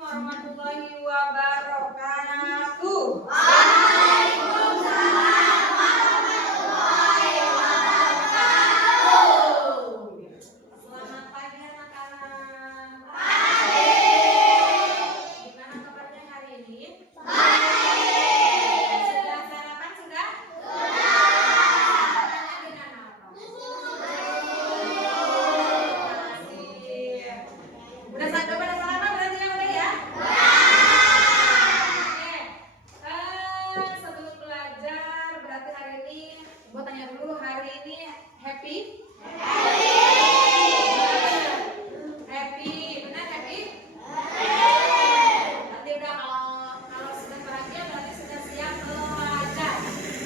warahmatullahi wabarakatuh. Waalaikumsalam warahmatullahi wabarakatuh. Selamat pagi anak-anak. Baik. Gimana kabarnya hari ini? Baik. Sudah sarapan sudah? Sudah. Sarapannya dengan apa? Udah pada sarapan berarti ya udah ya? Oke. Sebelum belajar berarti hari ini gua tanya dulu, hari ini happy? Happy, benar happy? Nanti udah kalau sudah bahagia berarti sudah siap belajar.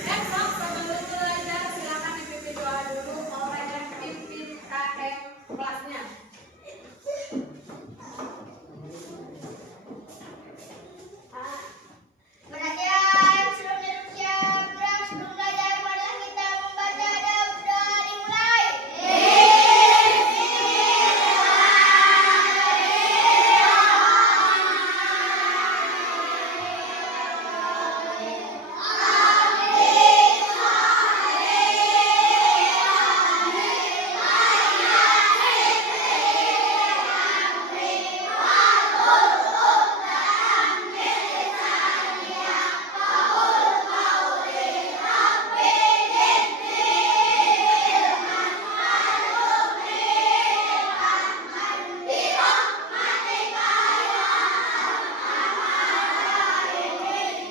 Besok sebelum belajar silakan dipimpin doa dulu oleh yang pimpin KM kelasnya. Perhatian, seluruh siap gerak sebelum belajar. Marilah kita membaca dan doa dimulai.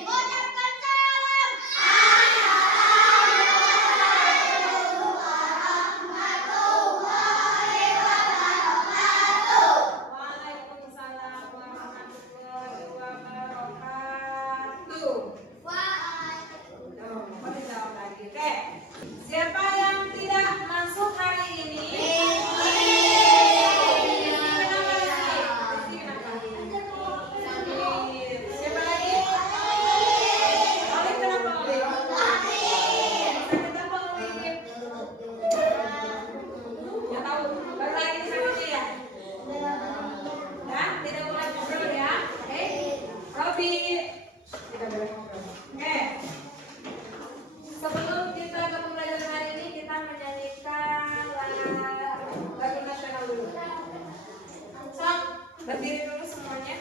Ucapkan salam. Waalaikumsalam warahmatullahi wabarakatuh. Tuh, mau dijawab lagi. Oke. Siapa yang tidak masuk hari ini? Kenapa lagi? Kenapa? Sakit. Siapa lagi? Oleh kenapa Oleh? Sakit apa Oleh? Ya tahu. Baru lagi sakitnya ya? Ya, tidak boleh ngobrol ya. Oke. Robi. Tidak boleh ngobrol. Oke. Sebelum kita ke pembelajaran hari ini, kita menyanyikan lagu nasional dulu. Sok, berdiri dulu semuanya.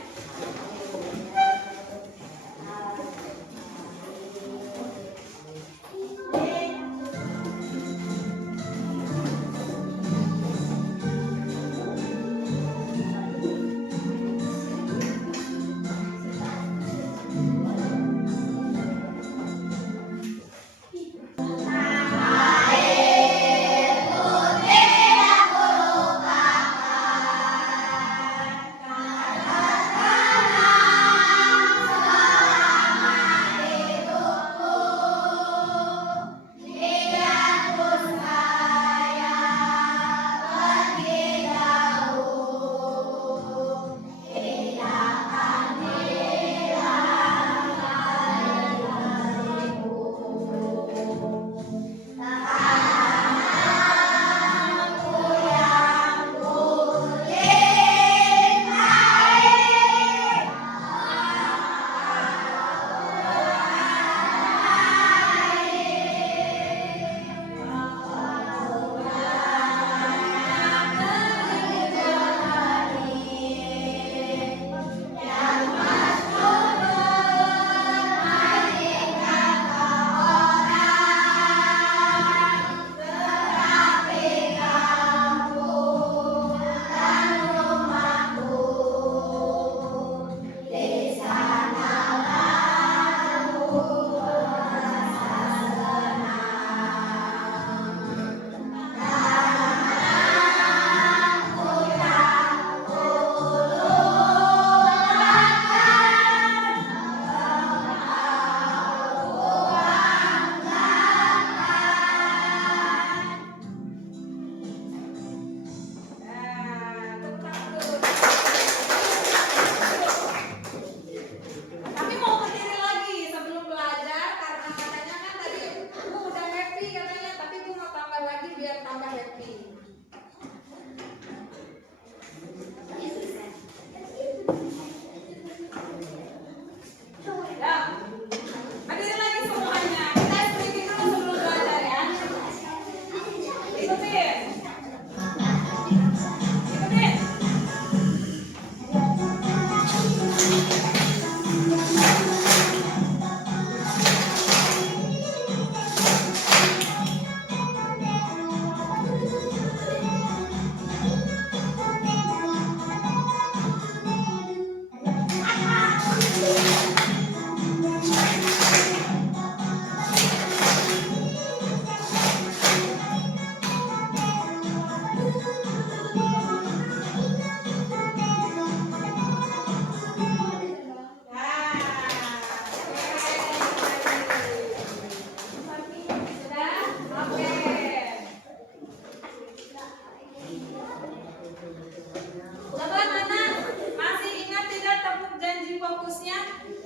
Kata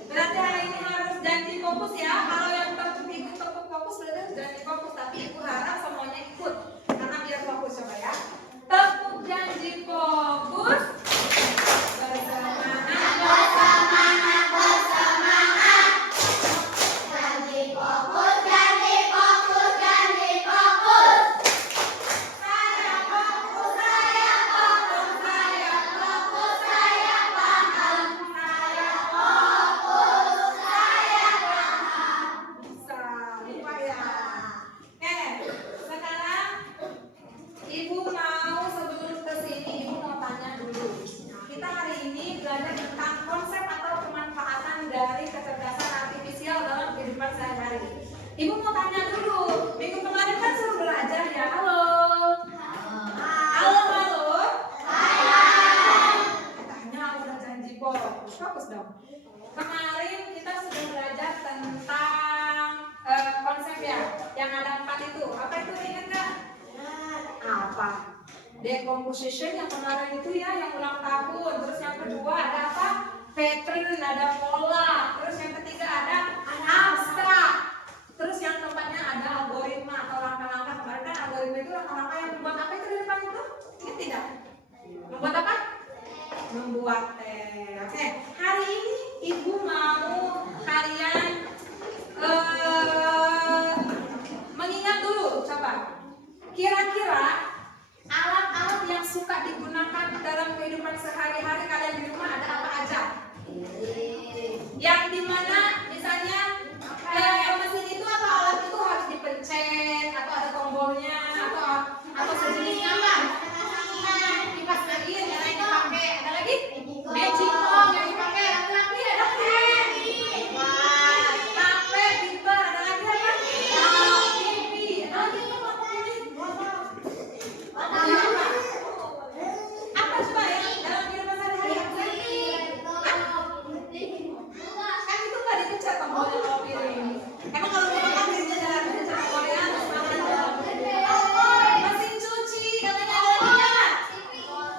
Berarti hari ini harus janji fokus ya. Kalau yang ikut fokus berarti harus janji fokus. Tapi ibu harap semuanya ikut karena biar fokus coba ya. Tepuk janji fokus. Ibu mau tanya dulu, minggu kemarin kan suruh belajar ya, halo? Halo? Tanya udah janji fokus dong. Kemarin kita sudah belajar tentang konsep ya, yang ada 4 itu. Apa itu ingat nggak? Apa? Decomposition yang kemarin itu ya, yang ulang tahun. Terus yang kedua ada apa? Pattern, ada pola. Terus yang ketiga ada abstrak. Terus yang keempatnya ada algoritma atau langkah-langkah. Kemarin kan algoritma itu langkah-langkah yang membuat apa itu di depan itu? Ini tidak. Membuat apa? Membuat teh. Oke. Hari ini ibu mau kalian mengingat dulu. Coba. Kira-kira alat-alat yang suka digunakan dalam kehidupan sehari-hari kalian di rumah ada apa aja? Yang dimana misalnya mesin itu atau alat itu harus dipencet atau ada tombolnya atau sejenisnya kan? Kipas angin yang lain dipakai. Ada lagi? Magic comb yang dipakai. Ada lagi? Ada fan. HP, beeper. Ada lagi apa? TV. Ada lagi apa? Apa coba ya dalam kehidupan sehari-hari? Kan itu nggak dipencet tombolnya kalau piring. Emang kalau kita kan bisa jalan pencet tombolnya terus makan dalam. Mesin cuci katanya ada lagi nggak?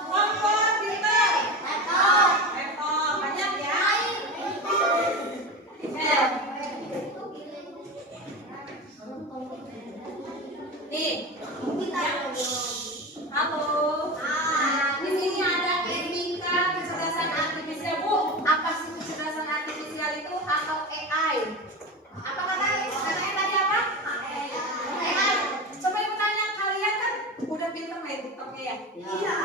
Kompor, filter, laptop, banyak ya. Nih, halo. Di sini ada etika kecerdasan artifisial. Bu, apa sih kecerdasan artifisial itu atau AI? Apa katanya tadi apa? AI. Coba ibu tanya, kalian kan udah pintar main TikTok ya? Iya.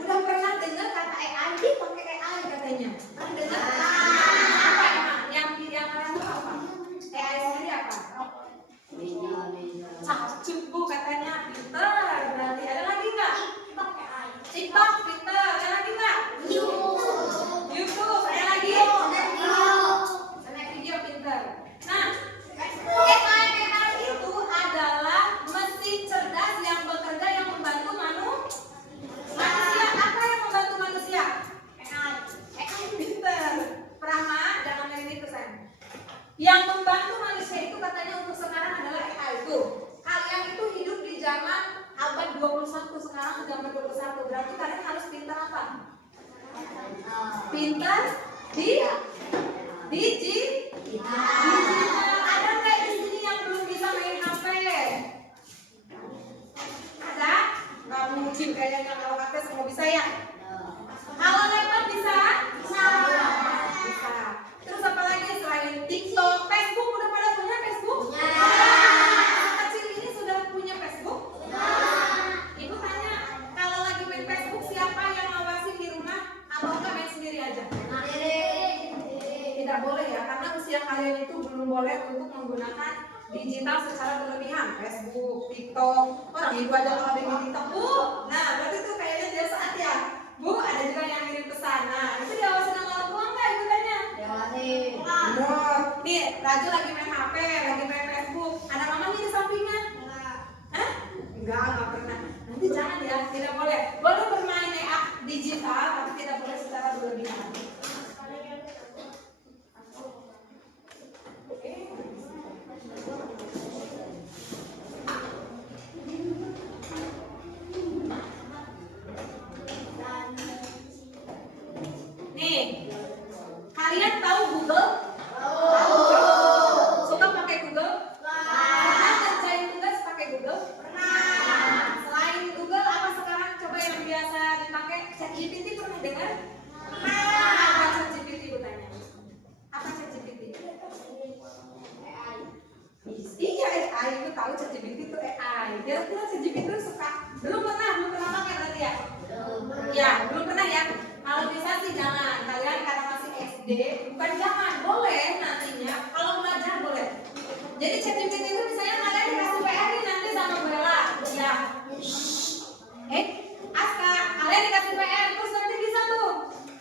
Udah pernah dengar kata AI? Pakai AI katanya. Pernah dengar? Apa emang? Yang kalian tahu apa? AI sendiri apa? Cakcuk bu katanya, pintar. Berarti ada lagi nggak? TikTok, Twitter, ada lagi nggak? YouTube, ada lagi? Snack video, pintar. Nah, AI itu adalah mesin cerdas yang bekerja yang membantu manusia. Apa yang membantu manusia? AI pintar. Prama, jangan merinding pesan. Yang membantu manusia itu katanya untuk sekarang adalah AI itu. Kalian itu hidup di zaman abad 21, sekarang zaman 21. Berarti kalian harus pintar apa? Pintar digital. Ada nggak di sini yang belum bisa main HP? Ada? Nggak mungkin kayaknya kalau HP semua bisa ya? Kalau laptop bisa? Bisa. Terus apa lagi selain TikTok, Facebook udah pada punya Facebook? Anak kecil ini sudah punya Facebook? Ibu tanya, kalau lagi main Facebook siapa yang ngawasin di rumah atau enggak main sendiri aja? Tidak boleh ya, karena usia kalian itu belum boleh untuk menggunakan digital secara berlebihan. Facebook, TikTok, orang ibu aja kalau ada di TikTok, Bu. Nah, berarti itu kayaknya dia saat ya. Bu, ada juga yang ngirim pesan. Nah, itu diawasin sama orang tua enggak ibu tanya? Diawasin. Nih, Raju lagi main HP, lagi main Facebook. Ada mamanya di sampingnya? Hah? Enggak pernah. Nanti jangan ya, tidak boleh. Boleh bermain digital, tapi tidak boleh secara berlebihan. Nih, kalian tahu ide, bukan jangan, boleh nantinya kalau belajar boleh. Jadi ChatGPT itu misalnya kalian dikasih PR nih nanti sama Bella, ya. Aska, kalian dikasih PR terus nanti bisa tuh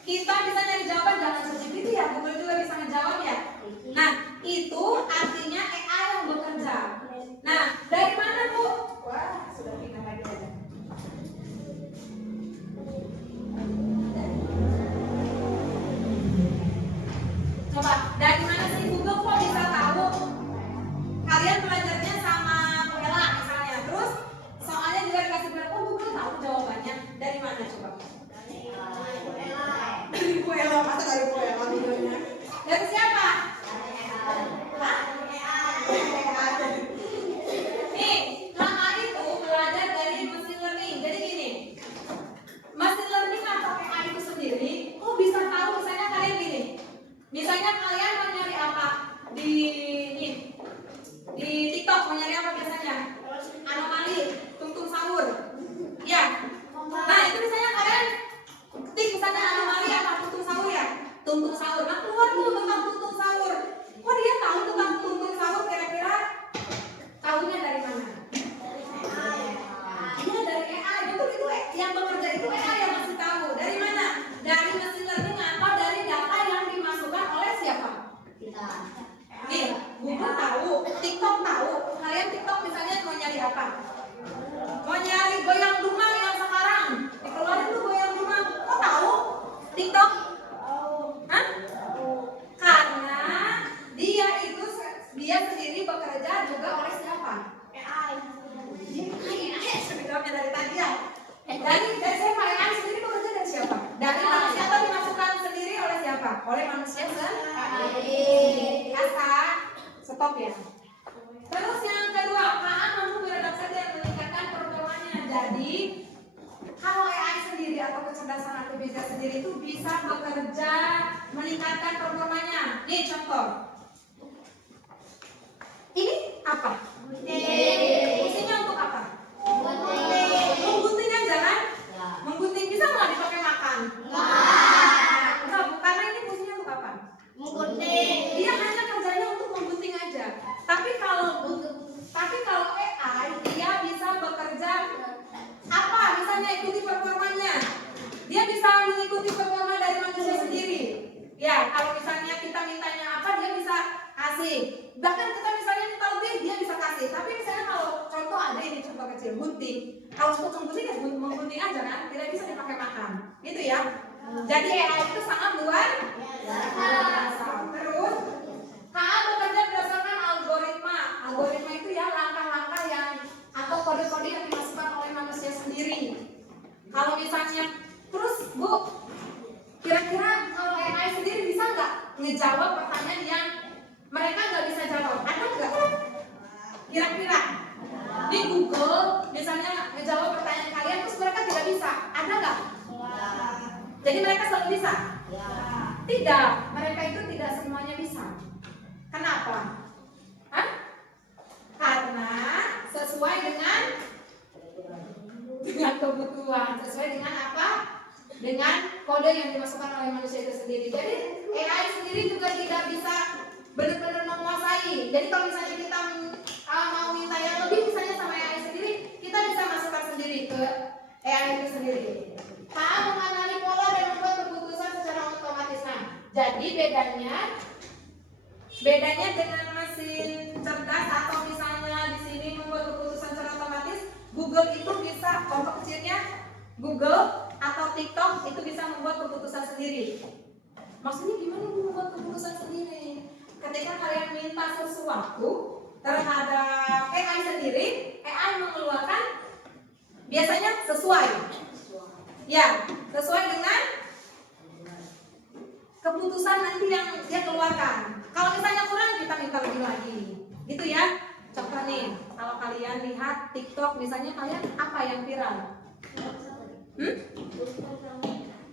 kita bisa nyari jawaban, jangan ChatGPT ya, Google juga bisa ngejawab ya. Nah, itu artinya AI yang bekerja. Nah, dari mana Bu? Wah, sudah pindah lagi aja. Coba, dari mana sih Google kok bisa tahu? Kalian belajarnya sama Bu Ella misalnya, terus soalnya juga dikasih bilang, oh Google tahu jawabannya. Dari mana coba? Dari Bu Ella, masa dari Bu Ella videonya? Dari siapa? Hah? Nih, Kakak itu belajar dari machine learning. Jadi gini, machine learning atau AI itu sendiri, kok bisa tahu misalnya kalian gini. Misalnya kalian mau nyari apa di TikTok, mau nyari apa biasanya? Anomali, tungtung sahur. Ya. Nah, itu misalnya kalian ketik misalnya anomali apa tungtung sahur ya? Tungtung sahur. Nah, keluar tuh tentang tungtung sahur. Kok dia tahu tentang tungtung sahur kira-kira? Tahunya dari mana? Iya, dari AI. Betul, itu yang bekerja itu AI yang masih tahu. Dari mana? Dari machine learning atau dari data yang dimasukkan oleh siapa? Nih, Google tahu, TikTok tahu. Kalian TikTok misalnya mau nyari apa? Mau nyari goyang dumang yang sekarang dikeluarin tuh goyang dumang. Kok tahu? TikTok? Hah? Karena dia sendiri bekerja juga oleh siapa? AI. Jawabnya dari tadi ya. Dari siapa? AI sendiri bekerja dari siapa? Dari manusia atau dimasukkan sendiri oleh siapa? Oleh manusia sendiri. Kata stop ya. Terus yang kedua, KA mampu beradaptasi dan meningkatkan performanya. Jadi kalau AI sendiri atau kecerdasan artifisial sendiri itu bisa bekerja meningkatkan performanya. Nih contoh. Ini apa? Fungsinya untuk apa? Menggunting aja kan? Menggunting bisa nggak dipakai makan? Enggak, karena ini fungsinya untuk apa? Menggunting. Dia hanya kerjanya untuk menggunting aja. Tapi kalau AI dia bisa bekerja apa? Misalnya ikuti performanya. Dia bisa mengikuti performa dari manusia sendiri. Ya, kalau misalnya kita mintanya apa, dia bisa kasih. Bahkan kita misalnya minta lebih, dia bisa kasih. Tapi misalnya kalau contoh ada ini contoh kecil, gunting. Kalau untuk menggunting ya menggunting aja kan, tidak bisa dipakai makan. Gitu ya. Jadi AI itu sangat luar biasa. Terus KA bekerja berdasarkan algoritma. Algoritma itu ya langkah-langkah yang atau kode-kode yang dimasukkan oleh manusia sendiri. Kalau misalnya, terus Bu, kira-kira kalau AI sendiri bisa nggak ngejawab pertanyaan yang mereka nggak bisa jawab? Ada nggak? Kira-kira di Google misalnya ngejawab pertanyaan kalian terus mereka tidak bisa, ada nggak? Jadi mereka selalu bisa? Tidak, mereka itu tidak semuanya bisa. Kenapa? Hah? Karena sesuai dengan kebutuhan, sesuai dengan apa? Dengan kode yang dimasukkan oleh manusia itu sendiri. Jadi AI sendiri juga tidak bisa benar-benar menguasai. Jadi kalau misalnya kita mau minta yang lebih misalnya sama AI sendiri, kita bisa masukkan sendiri ke AI itu sendiri. KA mengenali pola dan membuat keputusan secara otomatis. Nah, jadi bedanya dengan mesin cerdas atau misalnya di sini membuat keputusan secara otomatis, Google itu bisa, contoh kecilnya Google atau TikTok itu bisa membuat keputusan sendiri. Maksudnya gimana membuat keputusan sendiri? Ketika kalian minta sesuatu terhadap AI sendiri, AI mengeluarkan biasanya sesuai. Ya, sesuai dengan keputusan nanti yang dia keluarkan. Kalau misalnya kurang, kita minta lebih lagi. Gitu ya. Contoh nih, kalau kalian lihat TikTok, misalnya kalian apa yang viral?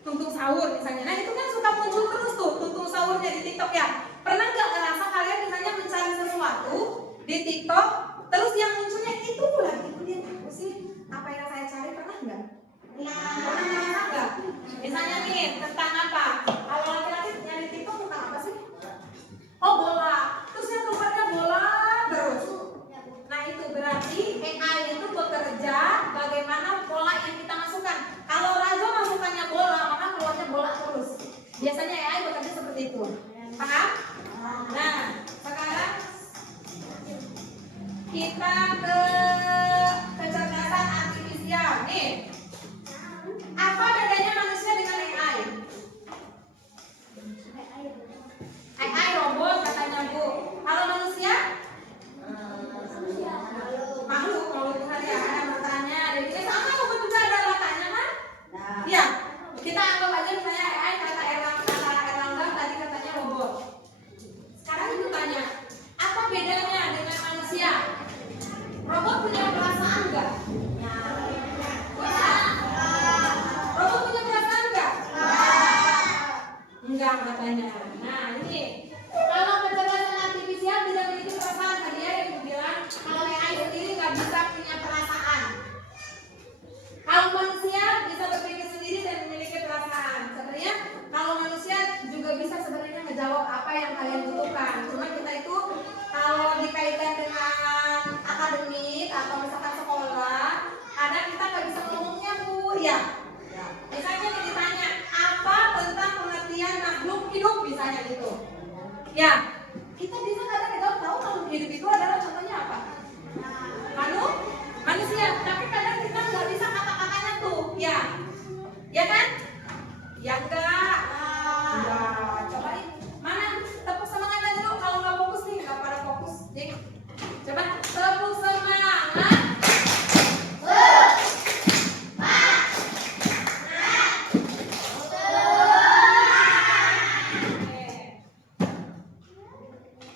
Tungtung sahur misalnya. Nah itu kan suka muncul terus tuh tungtung sahurnya di TikTok ya. Pernah nggak ngerasa kalian misalnya mencari sesuatu di TikTok, terus yang munculnya itu lagi, itu dia apa sih? Apa yang saya cari, pernah nggak? Pernah ngerasa nggak? Misalnya nih tentang apa? Kalau laki-laki nyari TikTok seperti itu. Paham? Nah, sekarang kita ke kecerdasan artifisial. Nih, apa bedanya manusia dengan AI? AI robot katanya Bu. Kalau manusia? Makhluk Tuhan ya, ada matanya, ada ini sama robot juga ada matanya kan? Iya. Kita anggap aja misalnya AI kata Erlangga tadi katanya robot. Sekarang itu tanya, apa bedanya dengan manusia? Robot punya perasaan enggak? Robot punya perasaan enggak? Enggak katanya. Nah ini, kalau kecerdasan artifisial tidak memiliki perasaan, tadi ya yang bilang kalau AI sendiri nggak bisa punya perasaan. Kalau manusia bisa berpikir sendiri dan memiliki perasaan. Sebenarnya kalau manusia juga bisa sebenarnya menjawab apa yang kalian butuhkan. Cuma kita itu kalau dikaitkan dengan akademik atau misalkan sekolah, kadang kita nggak bisa ngomongnya Bu, ya. Misalnya ditanya apa tentang pengertian makhluk hidup misalnya gitu. Ya, kita bisa kadang kita tahu makhluk hidup itu adalah contohnya apa? Manusia. Tapi kadang kita nggak bisa kata-katanya tuh, ya. Ya kan? Ya enggak. Ya, cobain. Mana tepuk semangatnya dulu kalau nggak fokus nih, nggak pada fokus nih. Coba tepuk semangat.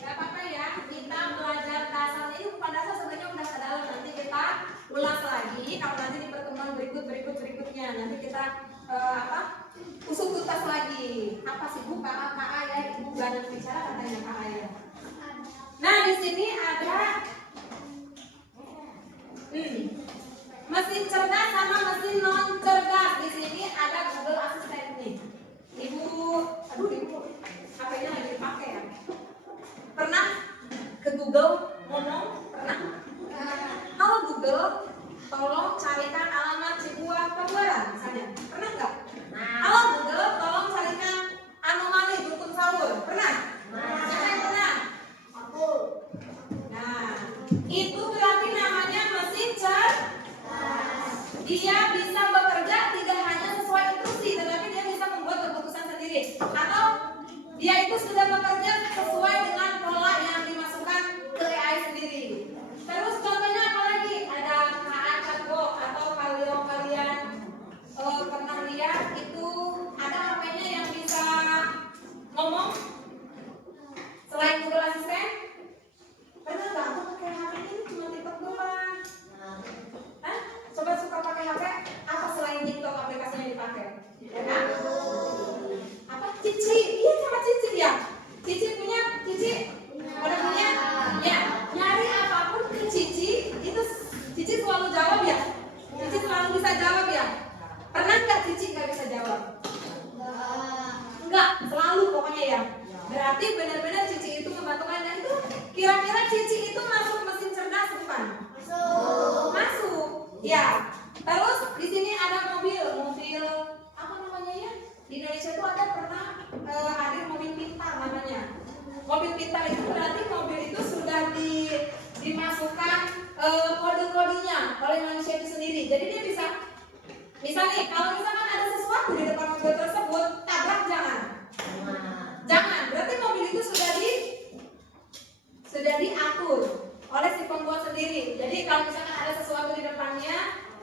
Gak apa-apa ya, kita belajar dasarnya ini bukan dasar sebenarnya udah ke dalam. Nanti kita ulas lagi kalau nanti di pertemuan berikutnya nanti kita usut tuntas lagi apa sih Bu KA ya, Ibu banyak bicara katanya KA ya. Nah di sini ada mesin cerdas sama mesin non cerdas. Di sini ada Google Assistant nih. Ibu HP-nya lagi dipakai ya. Pernah ke Google ngomong? Pernah? Halo Google, tolong carikan alamat Cibuah Pabuaran misalnya. Pernah nggak? Halo Google, tolong carikan anomali dukun sahur. Pernah? Siapa yang pernah? Aku. Nah, itu berarti namanya mesin cerdas. Dia bisa bekerja tidak hanya sesuai instruksi, tetapi dia bisa membuat keputusan sendiri. Atau dia itu sudah bekerja sesuai dengan pola yang dimasukkan ke AI sendiri. Terus contohnya apa lagi? Ada KA Chatbot atau kalau kalian pernah lihat itu ada HP-nya yang bisa ngomong selain Google Assistant. Pernah nggak aku pakai HP ini cuma TikTok doang? Hah? Coba suka pakai HP apa selain TikTok aplikasinya dipakai? Ya kan? Apa? Cici? Iya sama Cici ya. Cici punya udah punya? Ya. Nyari apapun ke Cici itu Cici selalu jawab ya. Cici selalu bisa jawab ya. Pernah nggak Cici nggak bisa jawab? Enggak, selalu pokoknya ya. Berarti benar-benar Cici itu membantu kalian. Itu kira-kira Cici itu masuk mesin cerdas bukan? Masuk. Ya. Terus di sini ada mobil apa namanya ya? Di Indonesia itu ada pernah hadir mobil pintar namanya. Mobil pintar itu berarti mobil itu sudah dimasukkan kode-kodenya oleh manusia itu sendiri. Jadi dia bisa, misalnya kalau misalkan ada sesuatu di depan mobil tersebut, tabrak jangan. Berarti mobil itu sudah diatur oleh si pembuat sendiri. Jadi kalau misalkan ada sesuatu di depannya,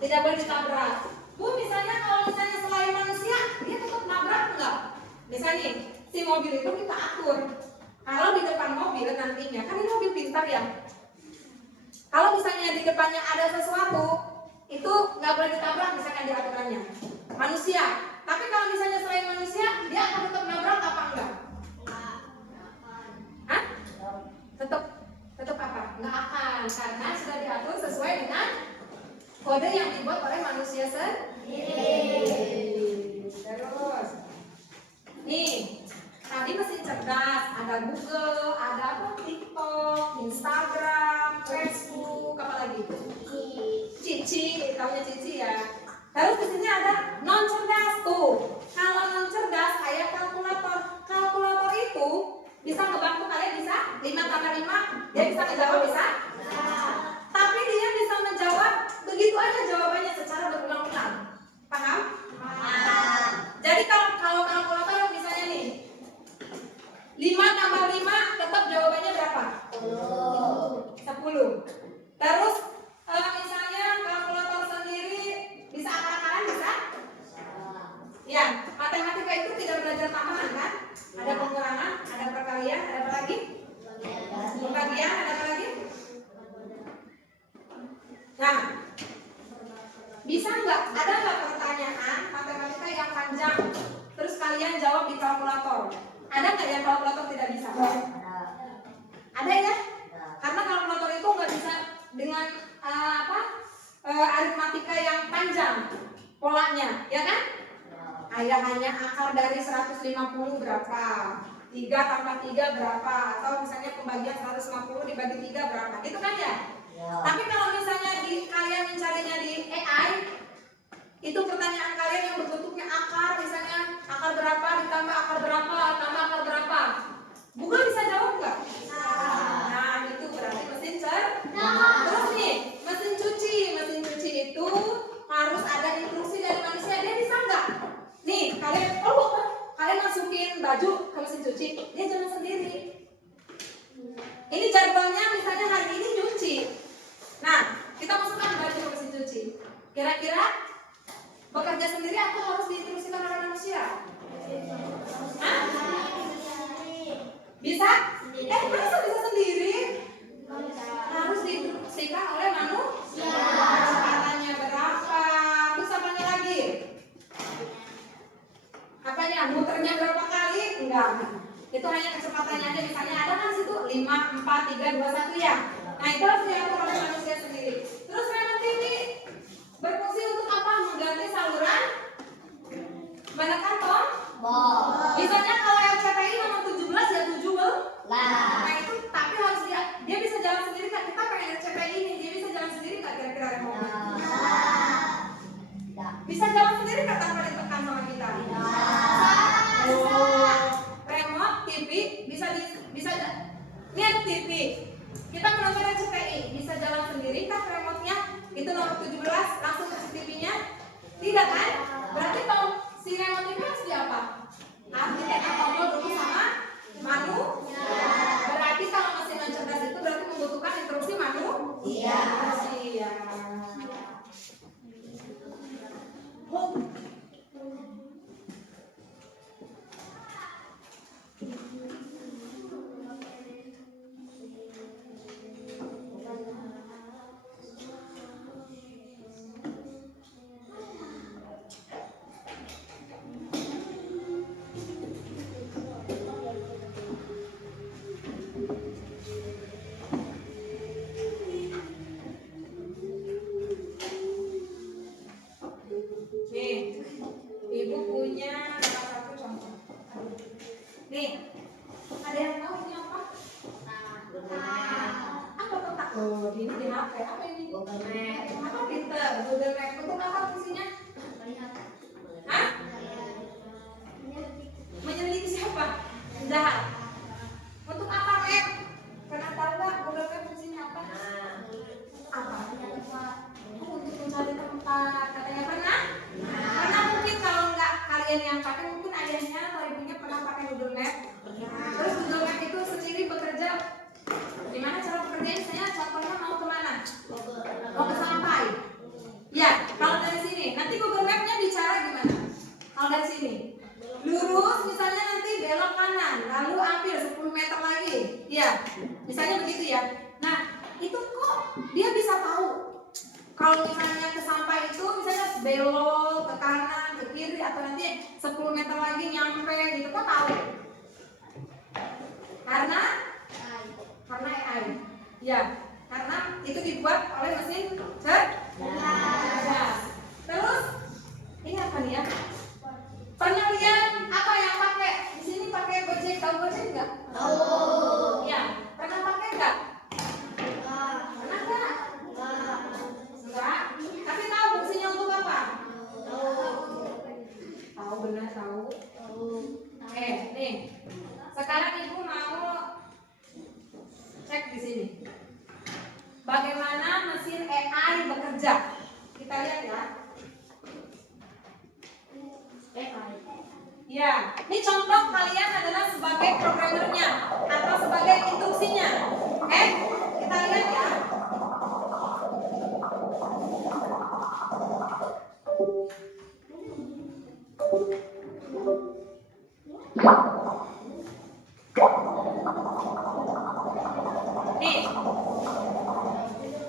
tidak boleh ditabrak. Bu, misalnya kalau misalnya selain manusia, dia tetap nabrak enggak? Misalnya si mobil itu kita atur. Kalau di depan mobil nantinya, kan ini mobil pintar ya. Kalau misalnya di depannya ada sesuatu, itu nggak boleh ditabrak misalkan di aturannya. Manusia. Tapi kalau misalnya selain manusia, dia akan tetap nabrak apa enggak? Hah? Tetap apa? Nggak akan, karena sudah diatur sesuai dengan kode yang dibuat oleh manusia sendiri. Terus, nih, tadi mesin cerdas, ada Google, ada TikTok, Instagram, Facebook, apa lagi? Cici, tahunya Cici ya. Terus di sini ada non cerdas tuh. Kalau non cerdas kayak kalkulator. Kalkulator Apa bisa? Tapi dia bisa menjawab begitu aja jawabannya secara berulang-ulang. Paham? Jadi kalau kalkulator misalnya nih 5 tambah 5 tetap jawabannya berapa? 10. Terus misalnya kalkulator sendiri bisa akal-akalan bisa? Ya, matematika itu tidak belajar tambahan kan? Ada pengurangan, ada perkalian, ada apa lagi? Pembagian, ada apa lagi? Nah, bisa nggak? Ada nggak pertanyaan matematika yang panjang? Terus kalian jawab di kalkulator. Ada nggak yang kalkulator tidak bisa? Ada ya? Karena kalkulator itu nggak bisa dengan aritmatika yang panjang polanya, ya kan? Hanya akar dari 150 berapa? 3 tambah 3 berapa? Atau misalnya pembagian 150 dibagi 3 berapa? Itu kan ya? Tapi kalau misalnya kalian mencarinya di AI, itu pertanyaan kalian yang berbentuknya akar, misalnya akar berapa ditambah akar berapa tambah akar berapa? Google bisa jawab nggak? Nah, itu berarti mesin Terus nih, mesin cuci itu harus ada instruksi dari manusia. Dia bisa nggak? Nih, kalian masukin baju ke mesin cuci, dia jalan sendiri. Ini jadwalnya misalnya hari ini nyuci. Nah, kita masukkan baju ke mesin cuci. Kira-kira bekerja sendiri atau harus diinstruksikan oleh manusia? Hah? Bisa? Masa bisa sendiri? Harus diinstruksikan oleh manusia. Kecepatannya berapa? Terus apanya lagi? Apanya? Muternya berapa kali? Enggak. Itu hanya kecepatannya aja. Misalnya ada kan situ 5, 4, 3, 2, 1 ya. Nah, itu harus diatur oleh manusia sendiri. Terus remote TV berfungsi untuk apa? Mengganti saluran menekan tombol. Misalnya kalau RCTI nomor 17 ya 7 nah itu tapi harus dia bisa jalan sendiri kan? Kita pengen RCTI ini, dia bisa jalan sendiri nggak kira-kira remote? Bisa jalan sendiri nggak tanpa ditekan sama kita? Remote TV bisa lihat TV. Kita menonton RCTI bisa jalan sendiri kan remote-nya? Itu nomor 17 langsung ke TV-nya? Tidak kan? Berarti kalau si remote ini harus di apa? Harus ditekan tombol dulu sama manusia. Berarti kalau mesin yang cerdas itu berarti membutuhkan instruksi manusia. Iya. Nih, ibu punya salah satu contoh. Nih, ada yang tahu ini apa? Apa kotak? Oh, ini di HP. Apa ini? Google Map. Apa pinter? Google Map untuk apa fungsinya? Hah? Menyelidiki siapa? Penjahat. Untuk apa Map? Pernah tahu nggak Google Map fungsinya apa? Apa? Untuk mencari tempat. Katanya pernah? Karena mungkin kalau nggak kalian yang pakai, mungkin ayahnya atau ibunya pernah pakai Google Map. Terus Google Map itu sendiri bekerja. Gimana cara bekerjanya? Misalnya contohnya mau kemana? Mau ke Sampai. Ya, kalau dari sini, nanti Google Map-nya bicara gimana? Kalau dari sini, lurus misalnya nanti belok kanan, lalu ambil 10 meter lagi. Ya, misalnya begitu ya. Nah, itu kok dia bisa tahu? Kalau misalnya ke Sampai itu misalnya belok ke kanan, ke kiri, atau nanti 10 meter lagi nyampe gitu, kok tahu? Karena AI. Ya, karena itu dibuat oleh mesin cerdas. Terus ini apa nih ya? Pernah lihat apa yang pakai? Di sini pakai Gojek, tahu Gojek nggak? Tahu. Ya, pernah pakai nggak? Pernah nggak? Enggak. Tapi tahu fungsinya untuk apa? Tahu benar tahu. Nih. Sekarang ibu mau cek di sini. bagaimana mesin AI bekerja. Kita lihat ya. Ya, ini contoh kalian adalah sebagai programmernya atau sebagai instruksinya. Kita lihat ya.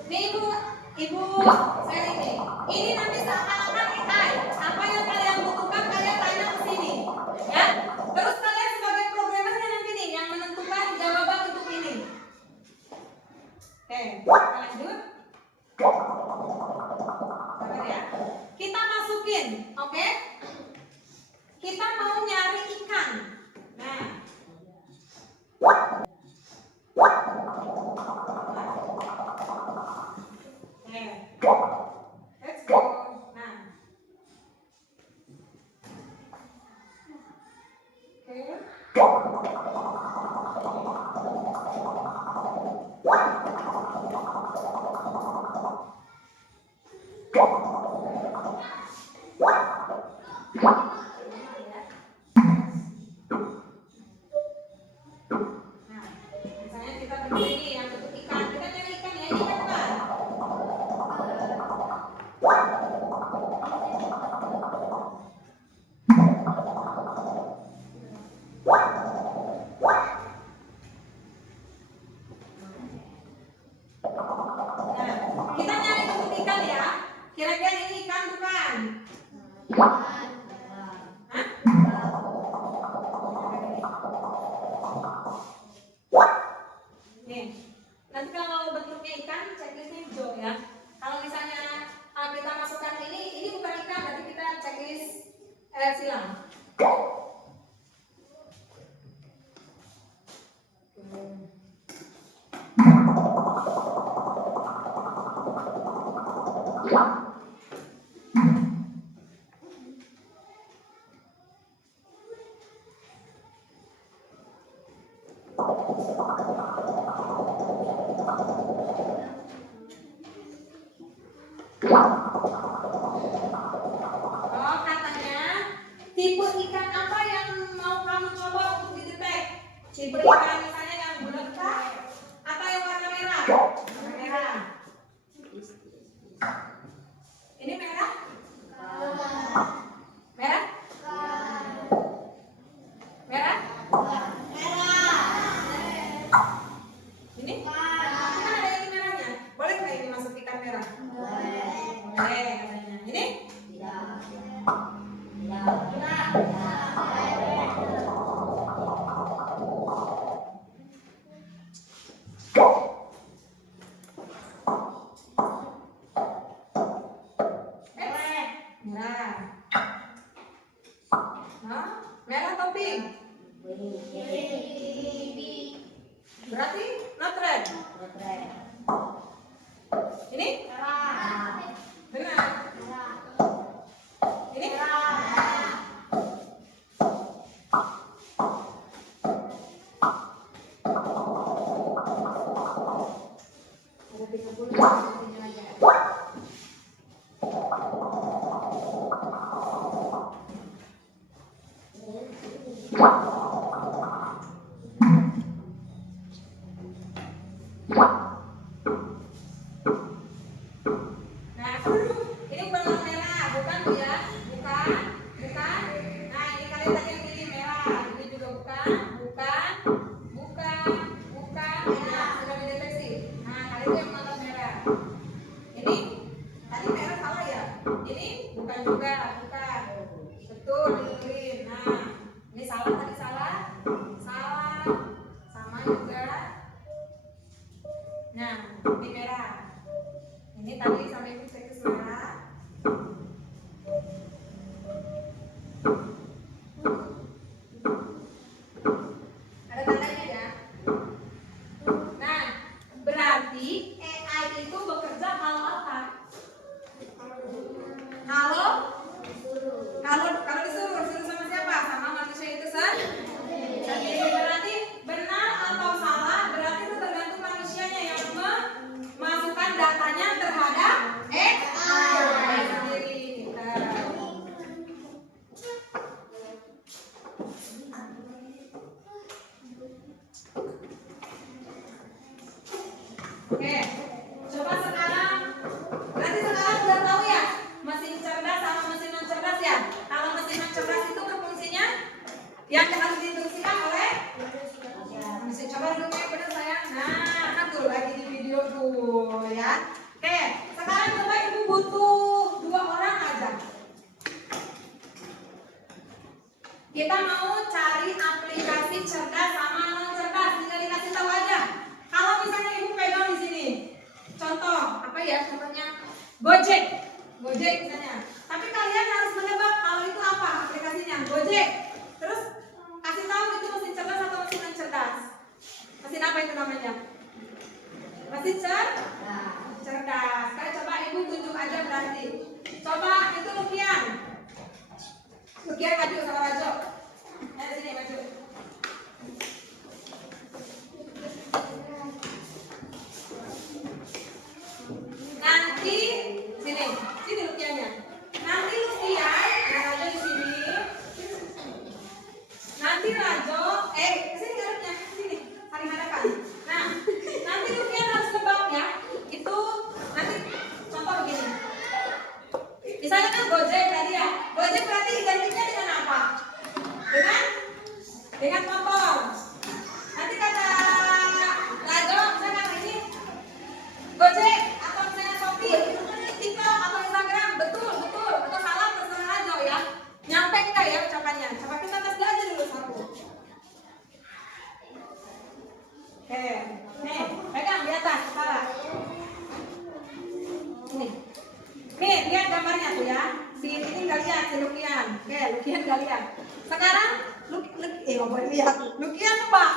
Nih ibu, saya ini. Ini nanti seakan-akan AI. Apa yang kalian butuhkan kalian tanya ke sini, ya. Terus kalian sebagai programmernya nanti nih yang menentukan jawaban untuk ini. Kita lanjut. Sabar ya. Kita masukin, oke? Kita mau nyari ikan. Nah. Let's go. Nah. Misalnya kita begini yang bentuk ikan, kita nyari ikan ya, ini kan kan? Nah, kita nyari bentuk ikan ya. Kira-kira ini ikan bukan? Nih, nanti kalau bentuknya ikan, checklistnya hijau ya. Kalau misalnya kita masukkan ini bukan ikan, berarti kita checklist silang. Oh, katanya tipe ikan apa yang mau kamu coba untuk didetek? Tipe ikan misalnya yang bulat atau yang warna merah? Warna merah. Ini merah? Merah? Merah? Ini? Kan ada ini merahnya. Boleh nggak ini masuk ikan merah? Boleh katanya. Ini? Merah. Nah, merah atau pink? Berarti not red. Ini? Benar. Ini? Ada 30 aja. Nah, ini bukan warna merah, bukan tuh ya, bukan. Nah, ini kalian tadi yang pilih merah, ini juga bukan. Nah, sudah dideteksi. Nah, kalian tuh yang menonton merah. Ini tadi merah salah ya? Ini bukan juga, bukan. Betul, dikirim. Nah, ini salah tadi salah, sama juga. Nah, ini merah. Ini tadi sampai itu checklist merah. Oke, coba sekarang, berarti sekarang udah tahu ya mesin cerdas sama mesin non cerdas ya. Kalau mesin non cerdas itu berfungsinya yang harus diinstruksikan oleh mesin. Coba dulu kayak bener sayang. Nah, kan tuh lagi di video tuh ya. Oke, sekarang coba ibu butuh 2 orang aja. Kita mau cari aplikasi cerdas sama non cerdas, tinggal dikasih tahu aja. Kalau misalnya ibu pegang di sini, contoh apa ya? Contohnya Gojek, Gojek misalnya. Tapi kalian harus menebak kalau itu apa aplikasinya, Gojek. Terus kasih tahu itu mesin cerdas atau mesin non cerdas. Mesin apa itu namanya? Mesin cerdas. Kayak coba ibu tunjuk aja berarti. Coba itu Lukian. Lukian maju sama Rajo. Ayo sini maju. Nanti sini Lukiannya. Nanti Lukian, Rajo di sini. Nanti Rajo, sini garuknya, sini, saling hadapan. Nah, nanti Lukian harus tebak ya. Itu nanti contoh begini. Misalnya kan Gojek tadi ya. Gojek berarti identiknya dengan apa? Dengan motor. Nanti kata Rajo, misalnya ini Gojek atau misalnya Shopee, TikTok atau Instagram, betul atau salah terserah Rajo ya. Nyampe enggak ya ucapannya? Coba kita tes aja dulu satu. Oke, nih pegang di atas kepala. Nih lihat gambarnya tuh ya. Si ini nggak lihat, si Lukian. Oke, Lukian nggak lihat. Sekarang lihat. Lukian Mbak.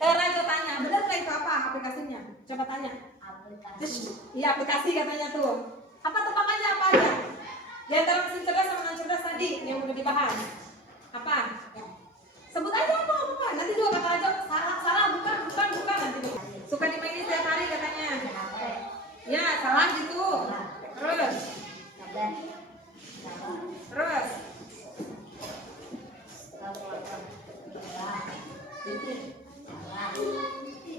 Rajo tanya, benar nggak itu apa aplikasinya? Coba tanya. Iya aplikasi katanya tuh. Apa tebak aja apa aja? Di antara mesin cerdas sama non cerdas tadi yang udah dibahas. Apa? Sebut aja apa? Nanti juga kata Rajo salah bukan nanti. Suka dimainin setiap hari katanya. Ya salah gitu. Terus.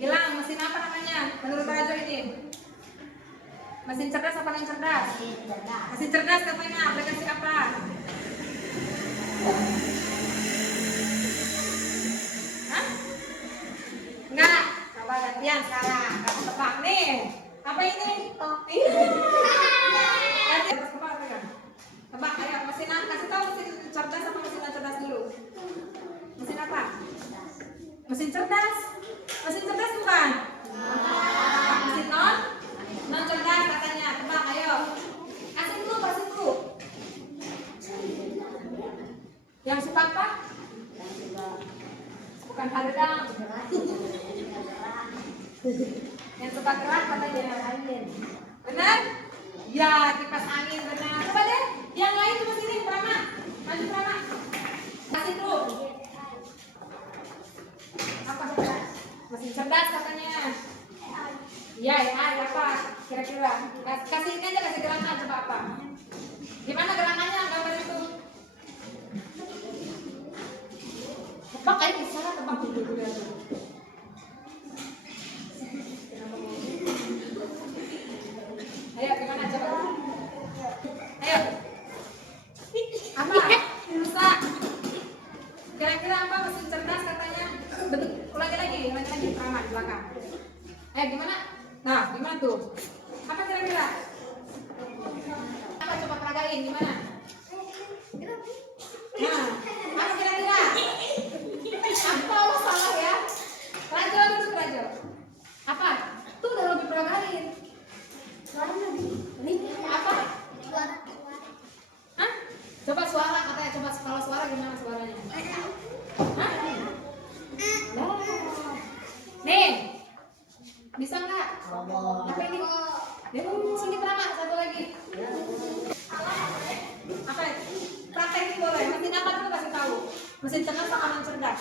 Bilang mesin apa namanya? Menurut Rajo ini. Mesin cerdas apa non cerdas? Mesin cerdas katanya aplikasi apa? Hah? Enggak. Coba gantian sekarang. Kamu tebak nih. Apa ini? Ganti atas kepala pegang. Tebak ayo mesin apa? Kasih tahu mesin cerdas apa mesin non cerdas dulu. Mesin apa? Mesin cerdas. Mesin cerdas bukan? Mesin non cerdas katanya. Tebak ayo. Kasih dulu. Yang suka apa? Bukan hadang. Yang suka gerak katanya angin. Benar? Ya, kipas angin benar. Coba deh, yang lain coba sini, Prama. Maju Prama. Kasih dulu. Apa coba? Mesin cerdas katanya. Ya, apa? Kira-kira. Kasih ini aja, kasih gerakan coba apa? Gimana gerakannya gambar itu? Tebak aja bisa lah, tebak dulu. Ayo gimana coba? Ayo. Apa? Rusak. Kira-kira apa mesin cerdas katanya? Betul. Ulangi lagi Prama di belakang. Ayo gimana? Nah, gimana tuh? Apa kira-kira? Apa coba peragain gimana? Nah, apa kira-kira? Apa salah ya? Rajo duduk Rajo. Apa? Tuh udah lebih peragain. Ini apa? Hah? Coba suara katanya, coba kalau suara gimana suaranya? Hah? Nih, bisa nggak? Apa ini? Sini Prama, satu lagi. Apa? Praktekin boleh. Mesin apa dulu kasih tahu? Mesin cerdas sama non cerdas?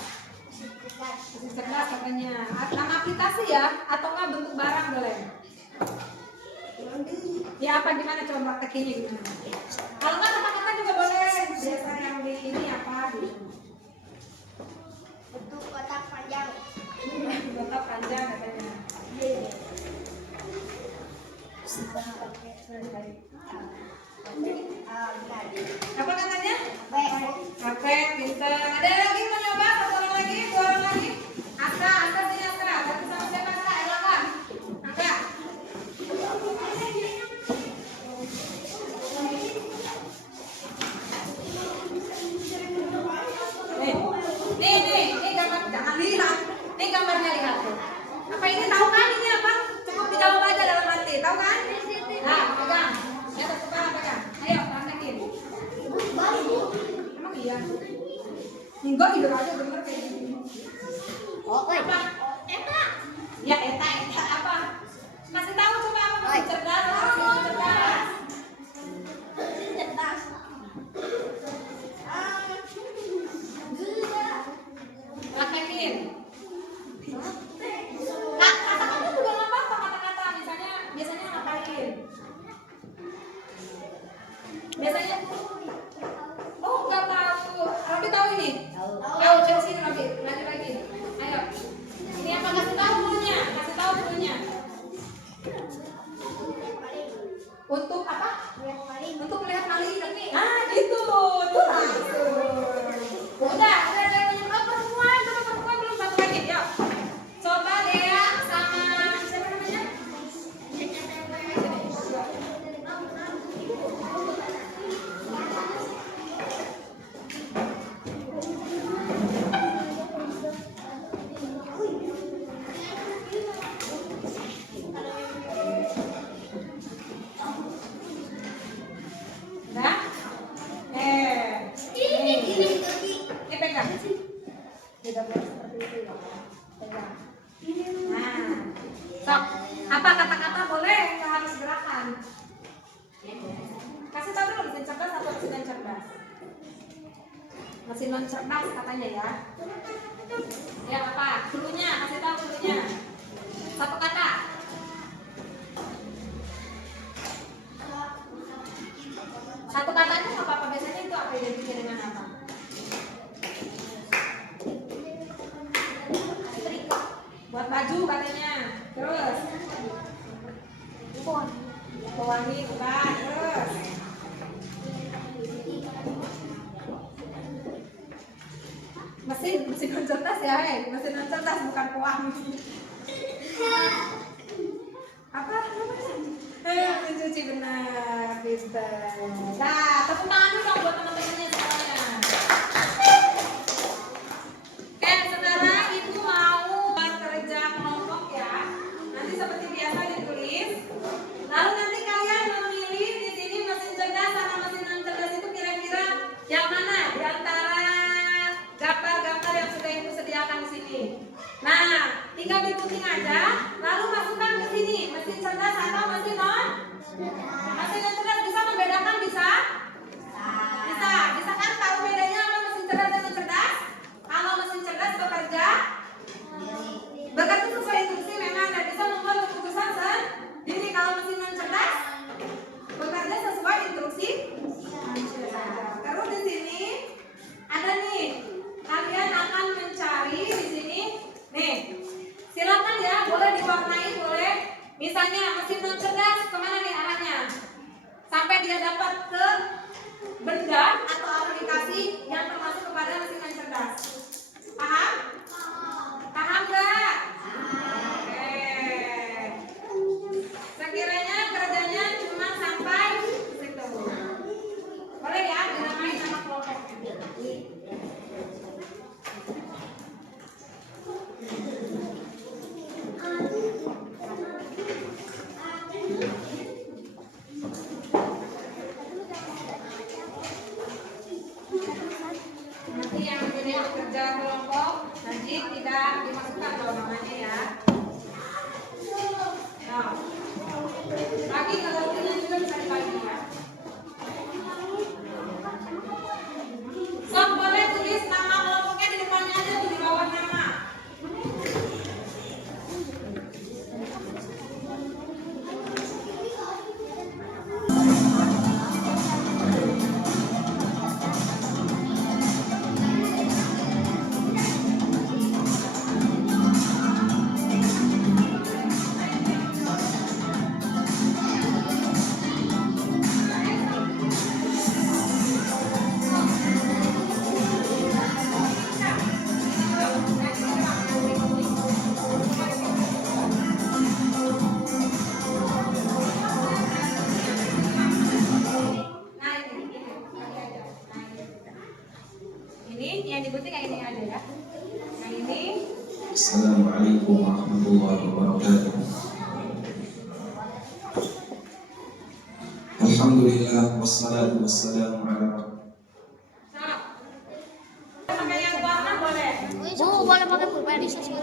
Mesin cerdas katanya. Nama aplikasi ya? Atau nggak bentuk barang boleh? Ya apa gimana coba praktekinnya gimana? Kalau nggak kata-kata juga boleh. Biasa yang di ini apa gitu. Bentuk kotak panjang. Kotak panjang katanya. Apa katanya? Baik. Oke, pintar. Ada lagi mau nyoba? Satu orang lagi, dua orang lagi. Angka sini Angka. Satu sama siapa Angka? Erlangga. Angka. Nih gambar, jangan lihat. Nih gambarnya lihat tuh. Apa ini tahu kan ini apa? Cukup dijawab aja dalam hati, tahu kan? Nah, pegang. Ya, pegang, pegang. Ayo, praktekin. Emang iya? Enggak, iya aja bener kayak gini. Oh, Apa? Eta. Ya, eta apa? Masih tahu coba apa? Masih cerdas, masih cerdas. Cerdas. Praktekin. Kata-kata juga nggak apa-apa, kata-kata misalnya biasanya ngapain? Biasanya oh nggak tahu. Rabi tahu ini? Tahu coba sini Rabi, lagi. Ayo. Ini apa kasih tahu dulunya? Kasih tahu dulunya. Untuk apa? Untuk melihat maling. Ah gitu. Tuh langsung. Udah ada yang menyebut perempuan, sama perempuan belum satu lagi. Yuk. Coba Dea sama siapa namanya? Udah? Ini pegang. Tidak boleh seperti itu ya. Pegang. Nah, sok. Apa kata-kata boleh? Nggak harus gerakan. Kasih tahu dulu mesin cerdas atau mesin non cerdas. Mesin non cerdas katanya ya. Ya apa? Dulunya, kasih tahu dulunya. Satu kata. Satu katanya nggak apa-apa. Biasanya itu apa identiknya dengan apa? Buat baju katanya. Terus pewangi bukan. Terus mesin non cerdas ya, mesin non cerdas bukan pewangi. Apa namanya? Mesin cuci benar, pintar. Nah, tepuk tangan dulu dong buat teman-temannya semuanya. Sekarang ibu mau buat kerja kelompok ya. Nanti seperti biasa ditulis. Lalu nanti kalian memilih di sini mesin cerdas sama mesin non cerdas itu kira-kira yang mana di antara gambar-gambar yang sudah ibu sediakan di sini. Nah, tinggal digunting aja. Lalu masukkan ke sini mesin cerdas atau mesin non. Mesin non cerdas bisa membedakan bisa? Bisa kan tahu bedanya apa mesin cerdas dan non cerdas? Kalau mesin cerdas bekerja sesuai instruksi memang dan bisa membuat keputusan sendiri. Kalau mesin non cerdas bekerja sesuai instruksi. Terus di sini ada nih, kalian akan mencari di sini. Nih, silakan ya, boleh diwarnai, boleh. Misalnya mesin non cerdas kemana nih arahnya? Sampai dia dapat ke benda atau aplikasi yang termasuk kepada mesin non cerdas. Paham? Paham nggak? Oke. Sekiranya kerjanya cuma sampai situ. Boleh ya, dinamain nama kelompoknya. Nanti yang menjadi kerja kelompok nanti tidak dimasukkan kalau namanya ya. Nah, lagi ngegantinya juga bisa dibagi ya. Sok boleh tulis nama kelompoknya di depannya aja tuh di bawah nama. Assalamualaikum warahmatullahi wabarakatuh. Alhamdulillah wassalatu wassalamu ala Pakai yang warna boleh. Bu, boleh pakai pulpen di sini.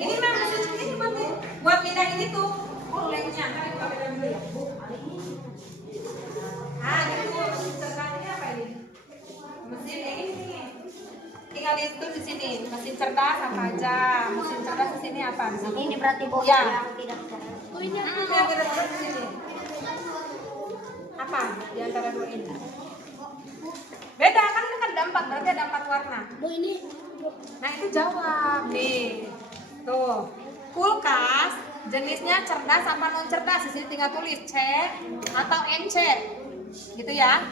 Ini memang ini buat pindahin itu. Oh, lemnya. Kan kita pindah dulu ya. Ah, gitu. Cerdannya apa ini? Mesin ini. Tinggal ditulis di sini. Mesin cerdas apa aja? Mesin cerdas di sini apa? Di sini. Ini berarti Bu Ya. yang tidak cerdas. Yang kira-kira di sini. Apa di antara dua ini? Beda kan ini kan ada 4, berarti ada 4 warna. Bu ini. Nah itu jawab nih. Tuh. Kulkas jenisnya cerdas apa non cerdas? Di sini tinggal tulis C atau NC. Gitu ya.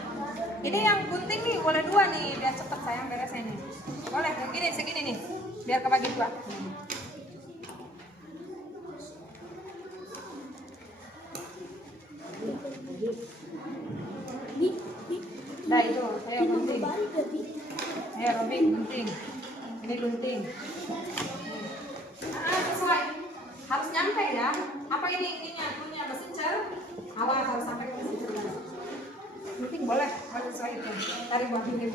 Ini yang gunting nih boleh 2 nih biar cepet sayang beresnya nih. Boleh gini segini nih. Biar kebagi 2. Nah itu, ayo gunting. Ayo Robi gunting. Ini gunting. Sesuai. Harus nyampe ya. Apa ininya? Punya mesin cer. Awal harus sampai ke mesin cer. Gunting boleh, harus sesuai itu. Tarik buat ini.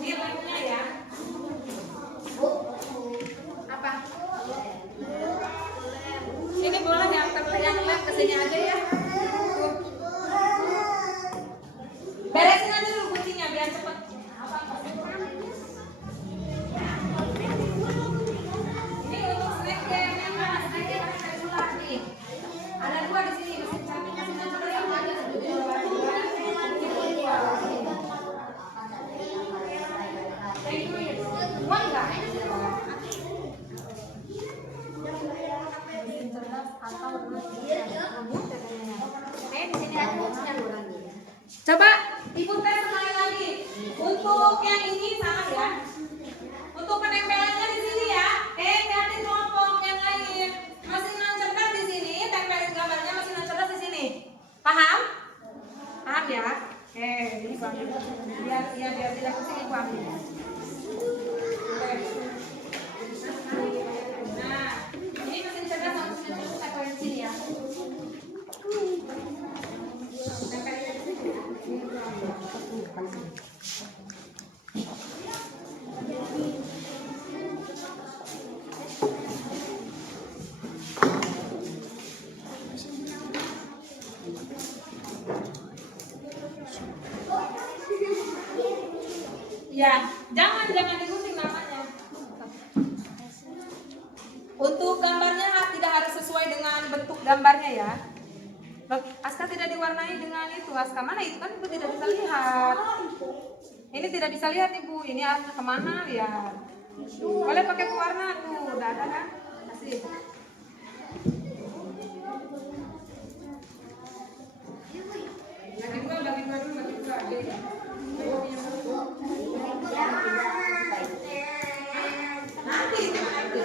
Ini lemnya ya. Apa? Ini boleh yang lem kesini aja ya. Tuh. Beresin aja dulu guntingnya biar cepet. Ini untuk snack game yang mana? Snack game yang saya sulat nih. Ada 2 di sini. Mesin cantik, mesin cantik yang ada. Uang enggak? Mesin cerdas atau di sini ada. Coba ibu tes sekali lagi. Untuk yang ini sama ya. Untuk penempelannya di sini ya. Ganti kelompok yang lain. Mesin non cerdas di sini, tempelin gambarnya mesin non cerdas di sini. Paham? Paham ya? Ini gua ambil. Biar tidak pusing ibu ambil. Nah, ini mesin cerdas sama mesin non cerdas kita keluarin sini ya. Tempelin di sini ya. Ya, jangan digunting namanya. Untuk gambarnya tidak harus sesuai dengan bentuk gambarnya ya. Aska tidak diwarnai dengan itu. Aska mana itu kan ibu tidak bisa lihat. Ini tidak bisa lihat ibu. Ini arahnya kemana lihat. Boleh pakai pewarna tuh. Udah ada kan? Kasih. Bagi dua dulu. Nanti itu nanti.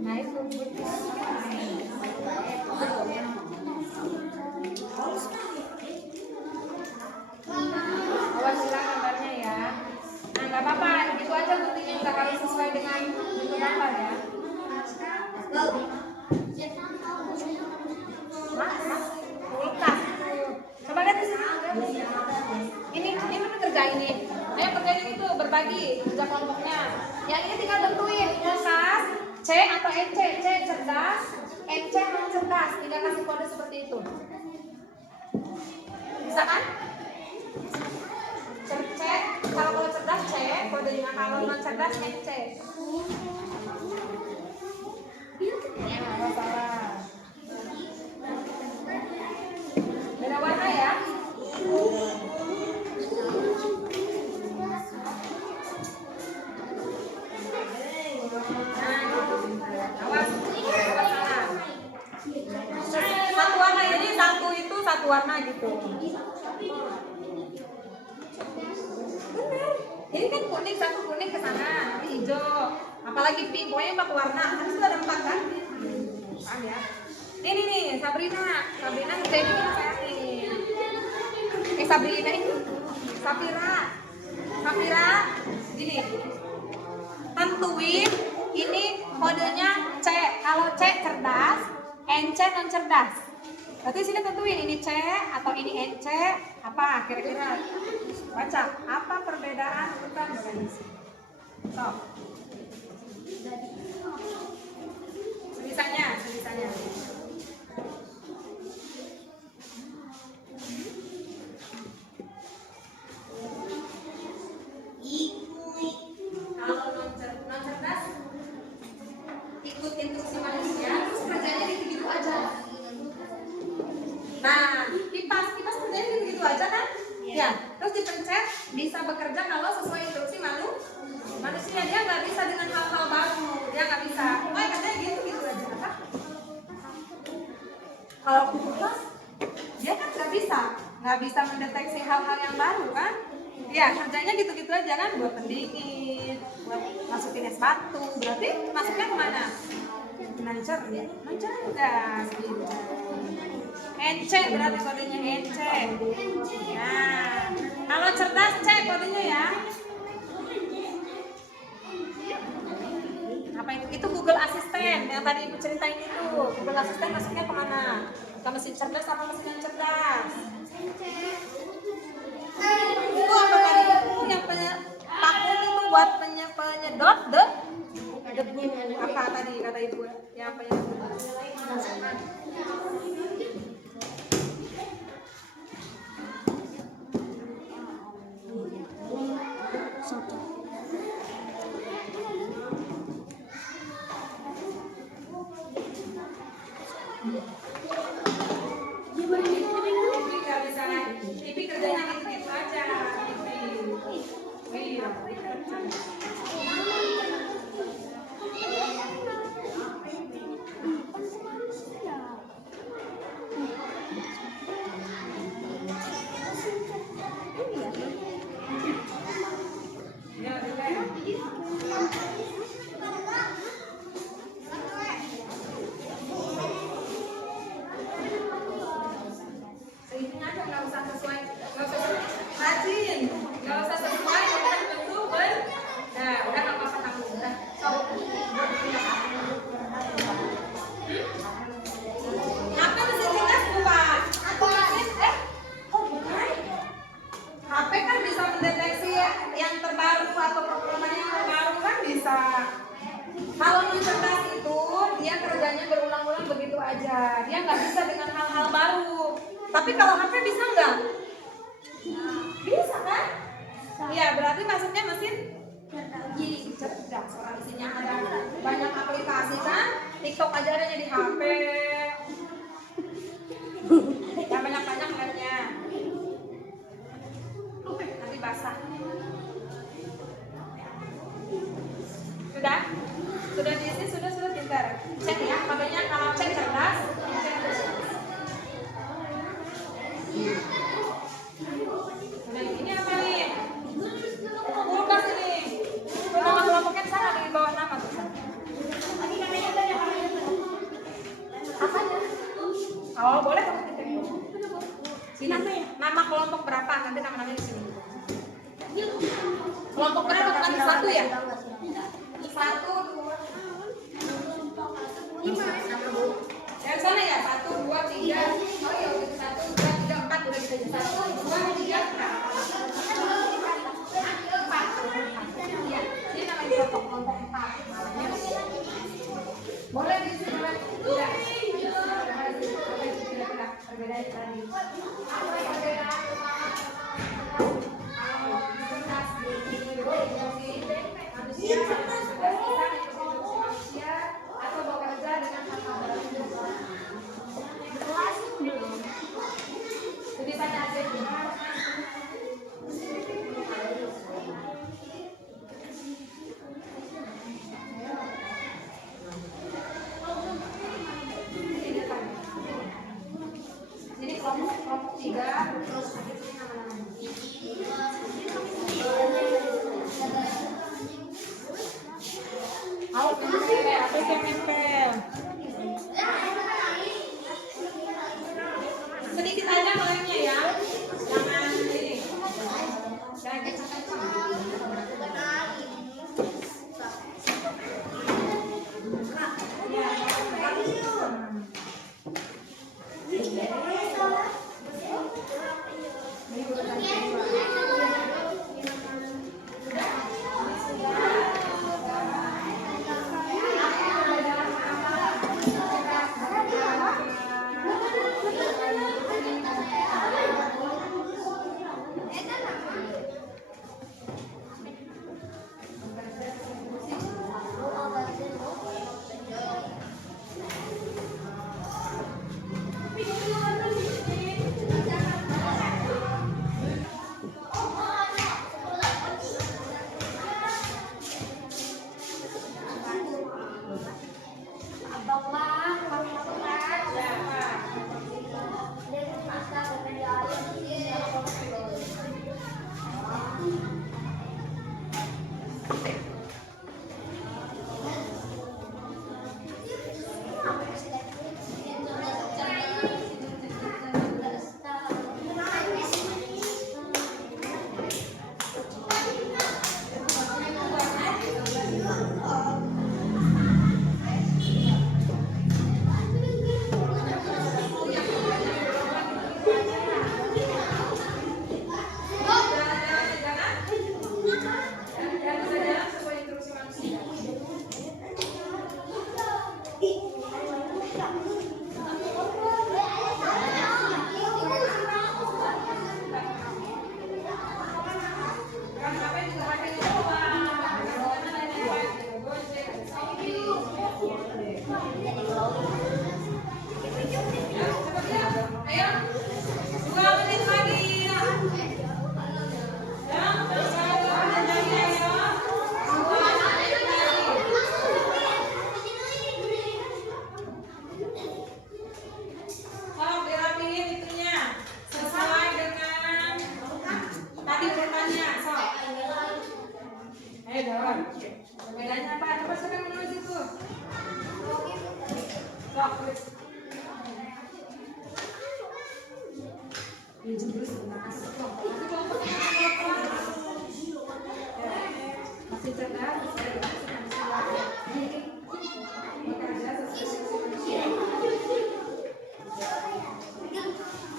Nah itu. kerja ini. Ayo kerjain itu, berbagi kerja kelompoknya. Yang ini tinggal tentuin kulkas C atau NC. C cerdas, NC non cerdas. Tinggal kasih kode seperti itu. Bisa kan? C, kalau cerdas C, kodenya. Kalau non cerdas NC. Nah, salah. Beda warna ya. Satu warna ini, satu itu satu warna gitu. Benar. Ini kan kuning, satu kuning ke sana, ini hijau, apalagi pink, pokoknya 4 warna. Kan sudah ada 4 kan? Paham ya? Ini nih, Sabrina kerjain ini saya nih. Sabrina ini, Safira, gini. Tentuin ini kodenya C. Kalau C cerdas, NC non cerdas. Berarti sini tentuin ini C atau ini NC, apa kira-kira? Baca, apa perbedaan urutan organisasi? So. Sebisanya. Kalau non cerdas ikut instruksi manusia, terus kerjanya gitu aja. Nah, kipas kerjanya gitu aja kan? Ya, terus dipencet bisa bekerja kalau sesuai instruksi manusia. Dia nggak bisa dengan hal-hal baru, dia nggak bisa. Pokoknya kerjanya gitu aja, kan? Kalau kipas, dia kan nggak bisa mendeteksi hal-hal yang baru kan? Ya, kerjanya gitu-gitu aja kan, buat pendingin, buat masukin es batu. Berarti masuknya kemana? Non cerdas gitu. NC berarti kodenya NC. Nah, kalau cerdas C kodenya ya. Apa itu? Itu Google Assistant yang tadi Ibu ceritain itu. Google Assistant masuknya kemana? Ke mesin cerdas apa mesin yang cerdas? Itu apa tadi? Itu yang paku itu buat penyedot debu. Apa tadi kata Ibu? Yang penyedot. TV kerjanya gitu aja. Kalau non cerdas itu dia kerjanya berulang-ulang begitu aja, dia nggak bisa dengan hal-hal baru. Tapi kalau HP bisa nggak? Bisa kan? Iya, berarti maksudnya mesin cerdas. Soal isinya ada banyak aplikasi kan? TikTok aja adanya di HP. Yang banyak-banyak lihatnya. Nanti basah. Sudah diisi, sudah pintar. Cek ya, makanya kalau cek cerdas, Nah, ini apa nih? Kulkas ini. Nama kelompoknya sana di bawah nama tuh. Apanya? Oh, boleh kamu ketik. Sini. Nama kelompok berapa? Nanti nama-namanya di sini. Kelompok berapa? Bukan satu ya? 1, 2, 5. Yang sana ya 1, 2, 3. Oh iya, 1, 2, 3, 4 udah bisa 1, 2, 3, 4. tulisannya aja. Jadi kelompok 3 terus awas nempel, apa yang nempel? Sedikit aja ngelemnya ya, jangan ini, jangan kencang-kencang. Bedanya apa? Coba siapa yang menulis itu? Sok, tulis. Masih cerdas,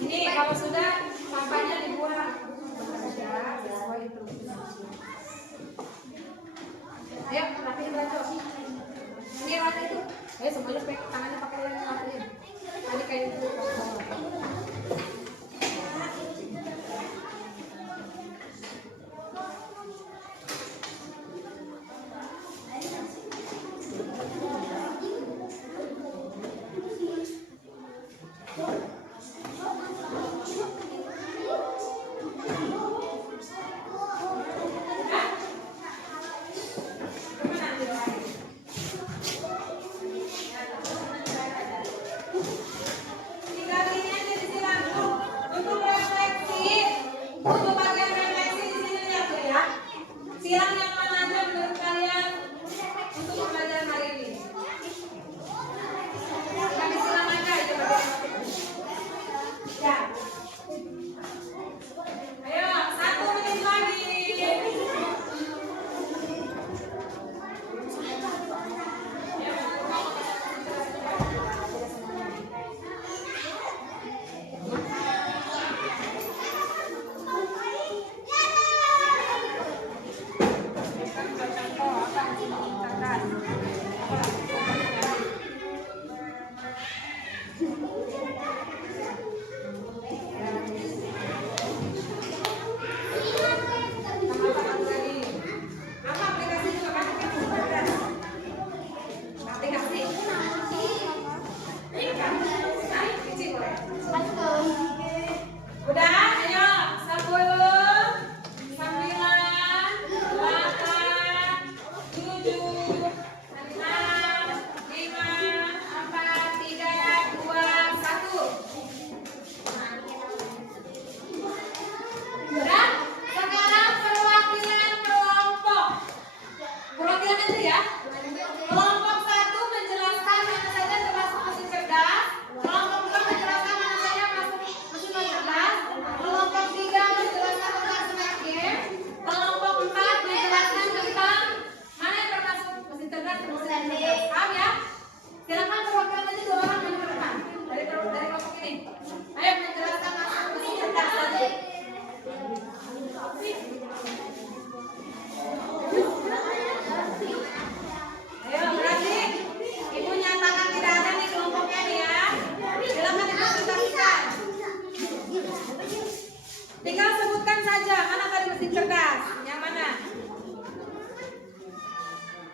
ini kalau sudah sampahnya dibuang. Sesuai itu. Ayo, rapiin baju. Ini rapi itu. Ayo semuanya tangannya pakai lem rapiin. Tadi kayak itu. tentukan saja. Mana tadi mesin cerdas? Yang mana?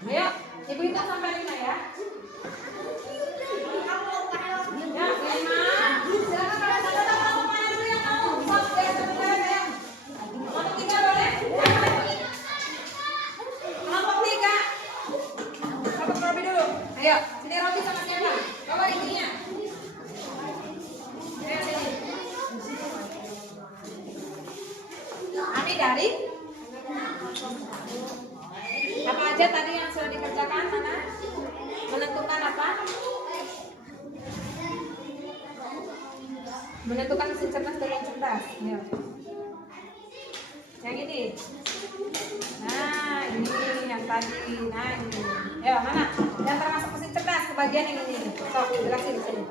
Ayo, Ibu hitung sampai 5 ya. Ya, 5. Silakan kalau satu tahu mana dulu yang mau. Sok, ya, satu ya. Kelompok 3 boleh? Kelompok 3. Kelompok Robi dulu. Ayo, sini Robi sama siapa? Bawa ininya. Ayo sini. Ami dari? Apa aja tadi yang sudah dikerjakan, Nana? Menentukan apa? Menentukan mesin cerdas dan yang cerdas. Ayo. Yang ini. Nah, ini yang tadi. Nah, ini. Ayo, mana? Yang termasuk mesin cerdas kebagian yang ini. Sok, jelasin di sini.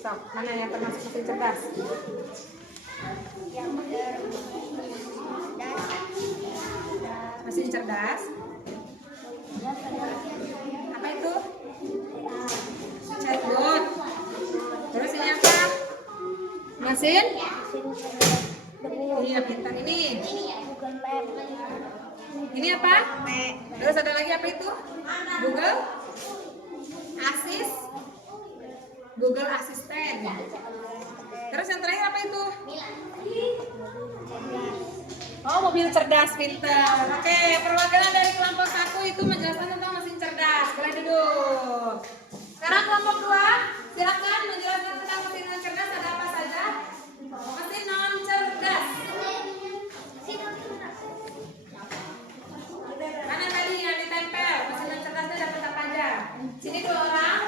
Sok, mana yang termasuk mesin cerdas? Mesin cerdas. Apa itu? Chatbot. Terus ini apa? Mesin? Iya, pintar ini. Ini apa? Terus ada lagi apa itu? Google Assist. Google Assistant. Terus yang terakhir apa itu? Oh, mobil cerdas, pintar. Oke, perwakilan dari kelompok 1 itu menjelaskan tentang mesin cerdas. Boleh duduk. Sekarang kelompok 2, silakan menjelaskan tentang mesin non cerdas. Ada apa saja? Mesin non cerdas. Mana tadi yang ditempel? Mesin non cerdasnya dapat apa aja? Sini 2 orang.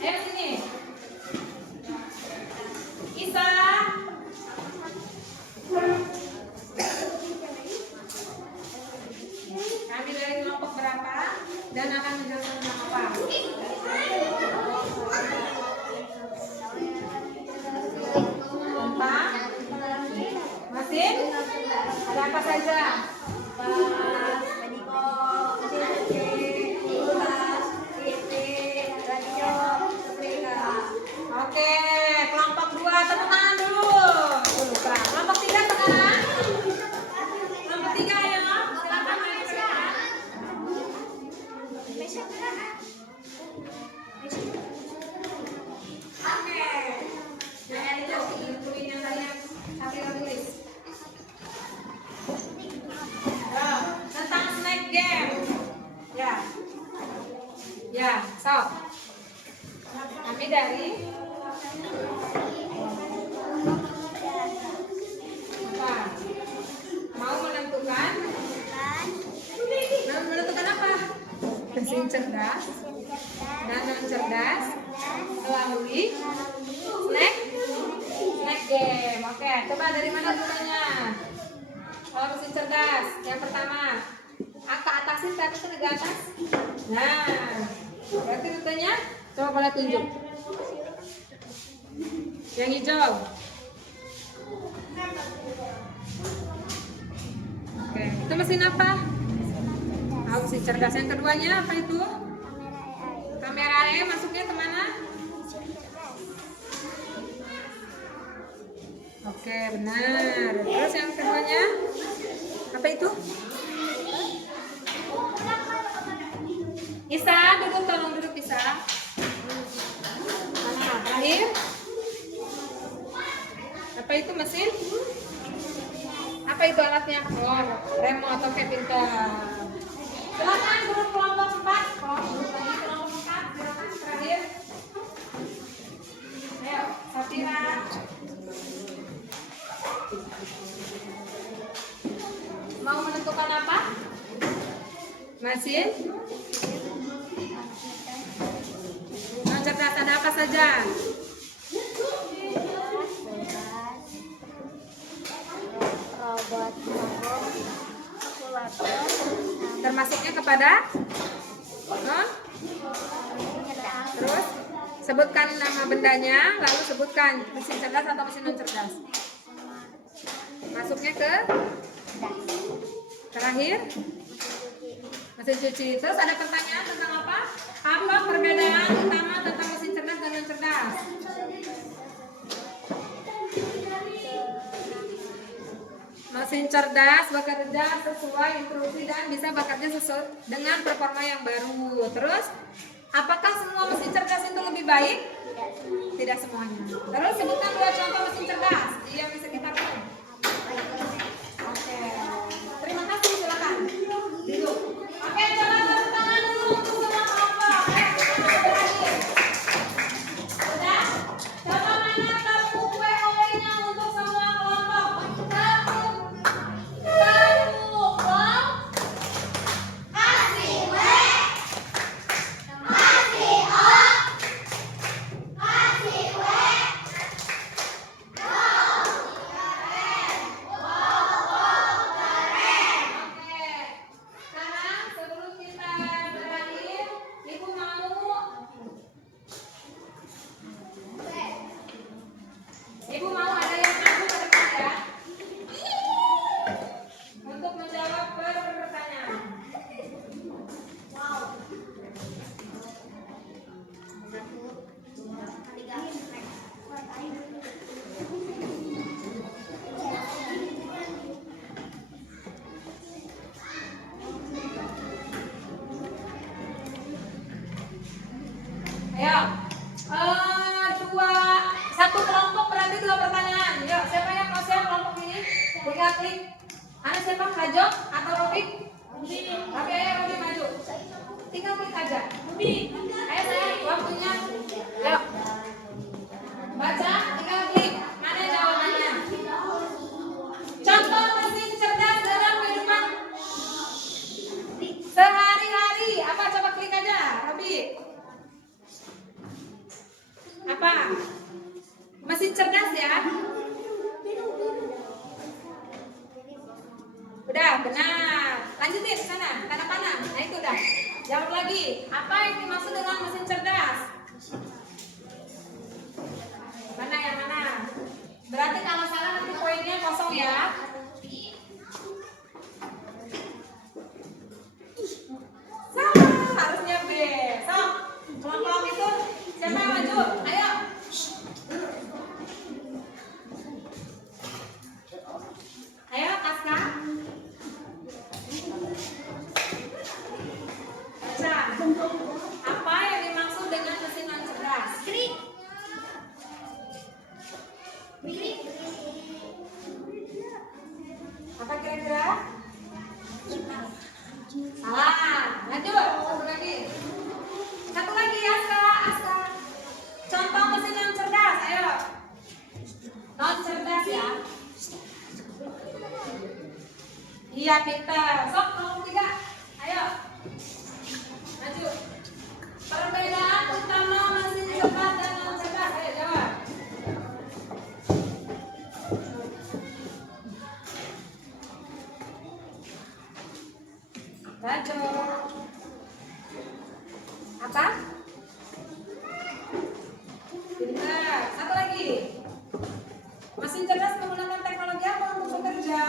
Ayo sini. Isa. Kami dari kelompok berapa dan akan menjelaskan tentang apa? Tentang mesin. Ada apa saja? Oke, kelompok 2 tepuk tangan dulu. Kak. Kelompok 3 sekarang. Kelompok 3 ya, silakan main sekarang. Oke. Jangan ditulis yang tadi yang Safira tulis. Tentang snack game. Ya. Ya, sok. Kami dari apa? Mau menentukan? Menentukan apa? Mesin cerdas dan non cerdas melalui snack game. Oke, coba dari mana rutenya? Kalau mesin cerdas, yang pertama angka atasin ke atas ke atas. Nah, berarti rutenya coba boleh tunjuk. Yang hijau. Oke, itu mesin apa? Oh, mesin cerdas. Yang keduanya apa itu? Kamera E masuknya kemana? Oke, benar. Terus yang keduanya apa itu? Isa, duduk, tolong duduk Isa. Mana? Terakhir? Apa itu mesin? Apa itu alatnya? Oh, remote. Oke, pintar. Silakan grup kelompok 4. Kelompok 4, silakan terakhir. Ayo, Safira. Mau menentukan apa? Mesin? Non cerdas ada apa saja? Robot, kalkulator, Termasuknya kepada? Non? Terus sebutkan nama bendanya, lalu sebutkan mesin cerdas atau mesin non cerdas. Masuknya ke terakhir mesin cuci. Terus ada pertanyaan tentang apa? Apa perbedaan utama tentang mesin cerdas dan non cerdas? Mesin cerdas bekerja sesuai instruksi dan bisa bekerja sesuai dengan performa yang baru. Terus, apakah semua mesin cerdas itu lebih baik? Tidak semuanya. Terus sebutkan 2 contoh mesin cerdas yang di sekitarmu. Oke. Terima kasih, silakan. Duduk. Oke, coba tepuk tangan dulu untuk semua kelompok. Berakhir. Sudah? Coba mana tepuk WOW-nya untuk semua kelompok. Tepuk. Kasih W, kasih O, kasih W, Oke. Sekarang sebelum kita berakhir, Ibu mau ada yang maju ke depan ya. Untuk menjawab pertanyaan. Ayo, satu kelompok berarti 2 pertanyaan. Yuk, siapa yang mau share kelompok ini? Tinggal klik. Siapa? Hajo atau Robi? Oke, ayo Robi maju. Tinggal klik aja. Ayo sayang, waktunya. Yuk. Baca, tinggal klik. Mana jawabannya? Contoh mesin cerdas dalam kehidupan sehari-hari. Apa? Coba klik aja, Robi. Apa? Mesin cerdas ya? Udah, benar. Lanjutin ke sana, tanda panah. Nah itu udah. Jawab lagi. Apa yang dimaksud dengan mesin cerdas? Mana yang mana? Berarti kalau salah nanti poinnya kosong ya. Salah, harusnya B. So, kelompok itu siapa yang maju? Ayo. Ayo, Aska. Baca. Apa yang dimaksud dengan mesin yang cerdas? Apa kira-kira? Salah. Lanjut. Satu lagi. Satu lagi, Aska. Contoh mesin yang cerdas. Ayo. Non cerdas ya. Iya, pintar. Sok, nomor 3. Ayo. Maju. Perbedaan utama mesin cerdas dan non cerdas. Ayo jawab. Baca. Apa? Pintar. Satu lagi. Mesin cerdas menggunakan teknologi apa untuk bekerja?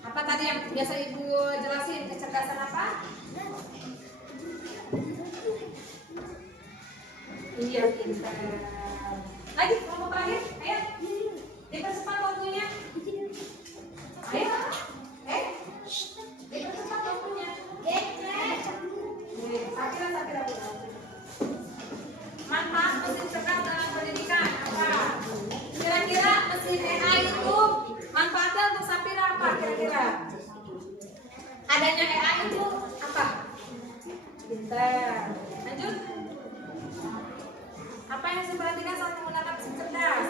Apa tadi yang biasa Ibu jelasin? Kecerdasan apa? Iya, pintar. Lagi, kelompok terakhir. Ayo. Dipercepat waktunya. Ayo. Dipercepat waktunya. Sapira. Manfaat mesin cerdas dalam pendidikan apa? Kira-kira mesin AI itu manfaatnya untuk Sapira apa? Kira-kira adanya AI itu apa? Pintar. Lanjut. Apa yang harus diperhatikan saat menggunakan mesin cerdas?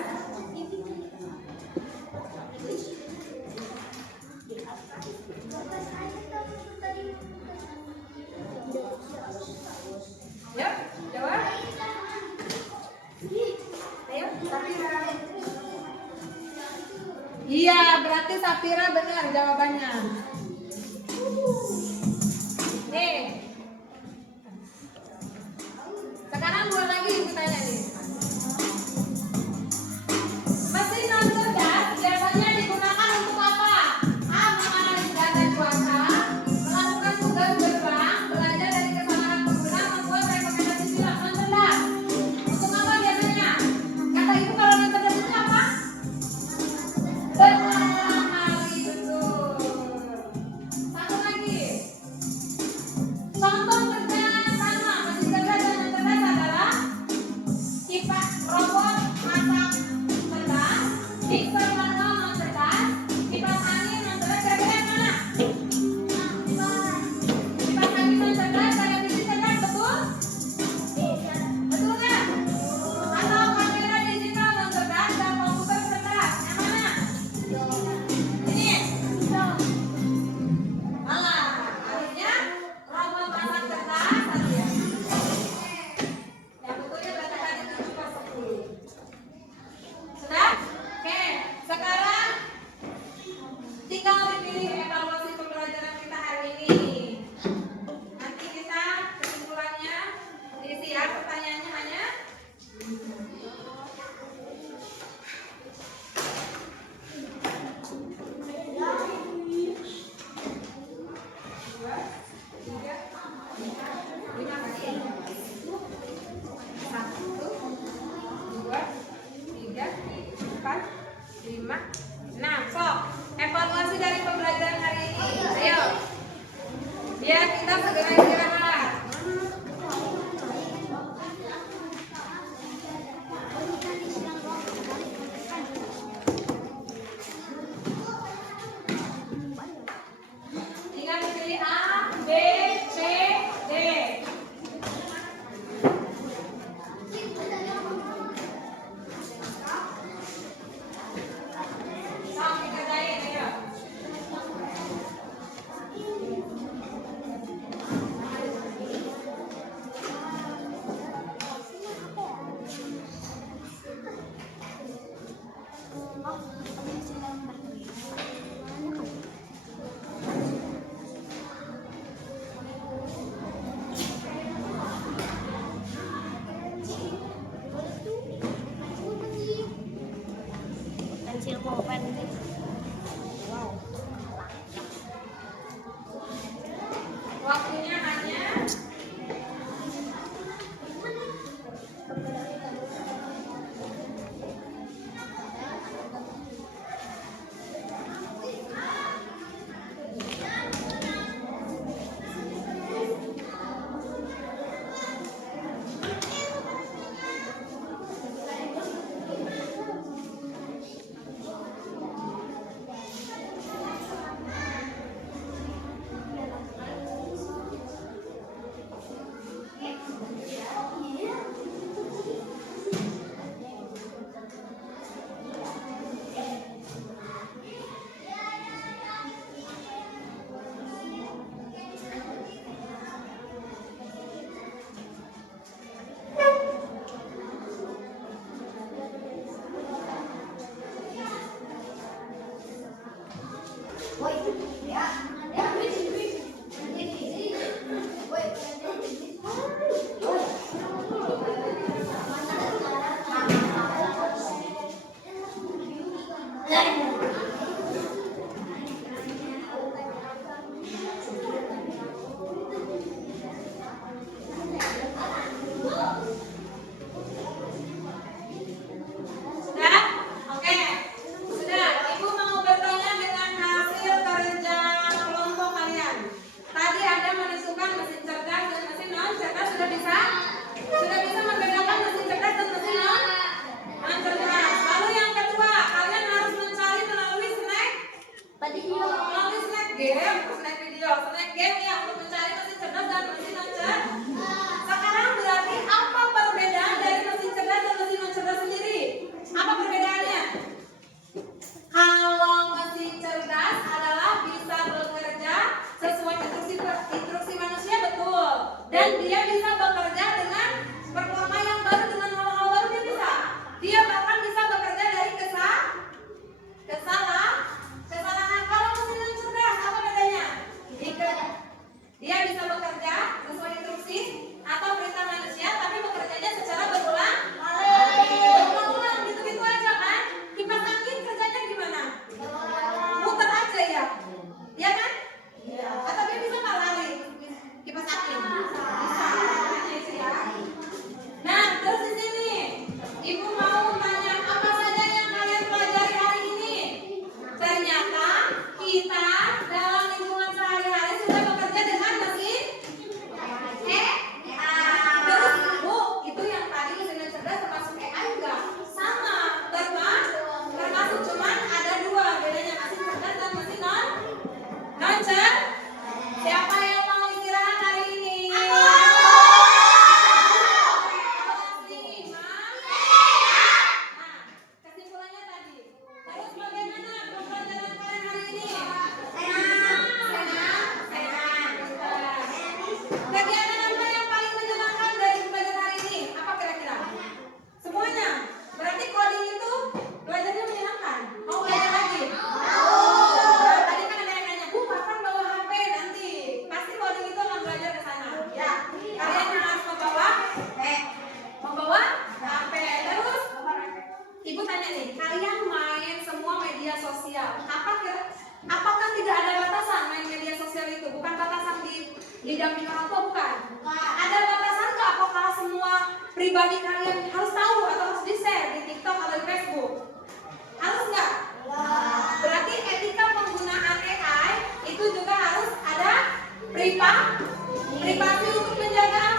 Ya, jawab. Ayo, Sapira. Iya, berarti Sapira benar jawabannya. Nih. Sekarang 2 lagi Ibu tanya nih. Mesin non cerdas biasanya digunakan untuk apa? A. Menganalisis data cuaca, melakukan tugas berbang, belajar dari kesalahan pengguna, membuat rekomendasi film. Non cerdas. Untuk apa biasanya? Kata Ibu kalau non cerdas itu apa? film open. Waktunya hanya sudah? Oke. Sudah. Ibu mau bertanya dengan hasil kerja kelompok kalian. Tadi Anda menentukan mesin cerdas dan mesin non cerdas sudah bisa? Sudah bisa membedakan mesin cerdas dan mesin non cerdas. Lalu yang kedua, kalian harus mencari melalui snack game ya untuk mencari mesin cerdas dan mesin non cerdas. Sekarang berarti apa perbedaan dari mesin cerdas dan mesin non cerdas sendiri? Apa perbedaannya? Kalau mesin cerdas adalah bisa bekerja sesuai instruksi manusia, betul. Dan dia bisa bekerja dengan performa yang baru, dengan hal-hal baru dia bisa. Dia bahkan bisa bekerja dari kesalahan. Kalau mesin non cerdas apa bedanya? Dia bisa bekerja sesuai instruksi atau perintah manusia, tapi bekerjanya secara berulang. Gitu-gitu aja kan? Kipas angin kerjanya gimana? Muter aja ya? Iya kan? Atau dia bisa nggak lari? Kipas angin? Bisa ya. Nah, terus di sini Ibu mau tanya apa saja yang kalian pelajari hari ini? Ternyata kita dalam lingkungan sehari-hari sudah bekerja dengan mesin terus Bu, itu yang tadi mesin cerdas termasuk AI enggak? Sama, termasuk cuman ada dua bedanya, mesin cerdas dan mesin non cerdas. Siapa yang mau istirahat hari ini? Nah, kesimpulannya tadi. Terus bagaimana pembelajaran kalian hari ini? Senang. Kegiatan apa yang paling menyenangkan dari pembelajaran hari ini? Apa kira-kira? Semuanya. Berarti coding itu belajarnya menyenangkan. Mau belajar lagi? Nah, tadi kan ada yang nanya, Bu, kapan bawa HP nanti? Pasti coding itu akan belajar ke sana. Ya, kalian harus membawa HP. Terus Ibu tanya nih, kalian main semua media sosial. Apakah tidak ada batasan main media sosial itu? Bukan batasan didampingi orang tua, bukan? Ada batasan nggak? Apakah semua pribadi kalian harus tahu atau harus di-share di TikTok atau di Facebook? Harus nggak? Berarti etika penggunaan AI itu juga harus ada privasi untuk menjaga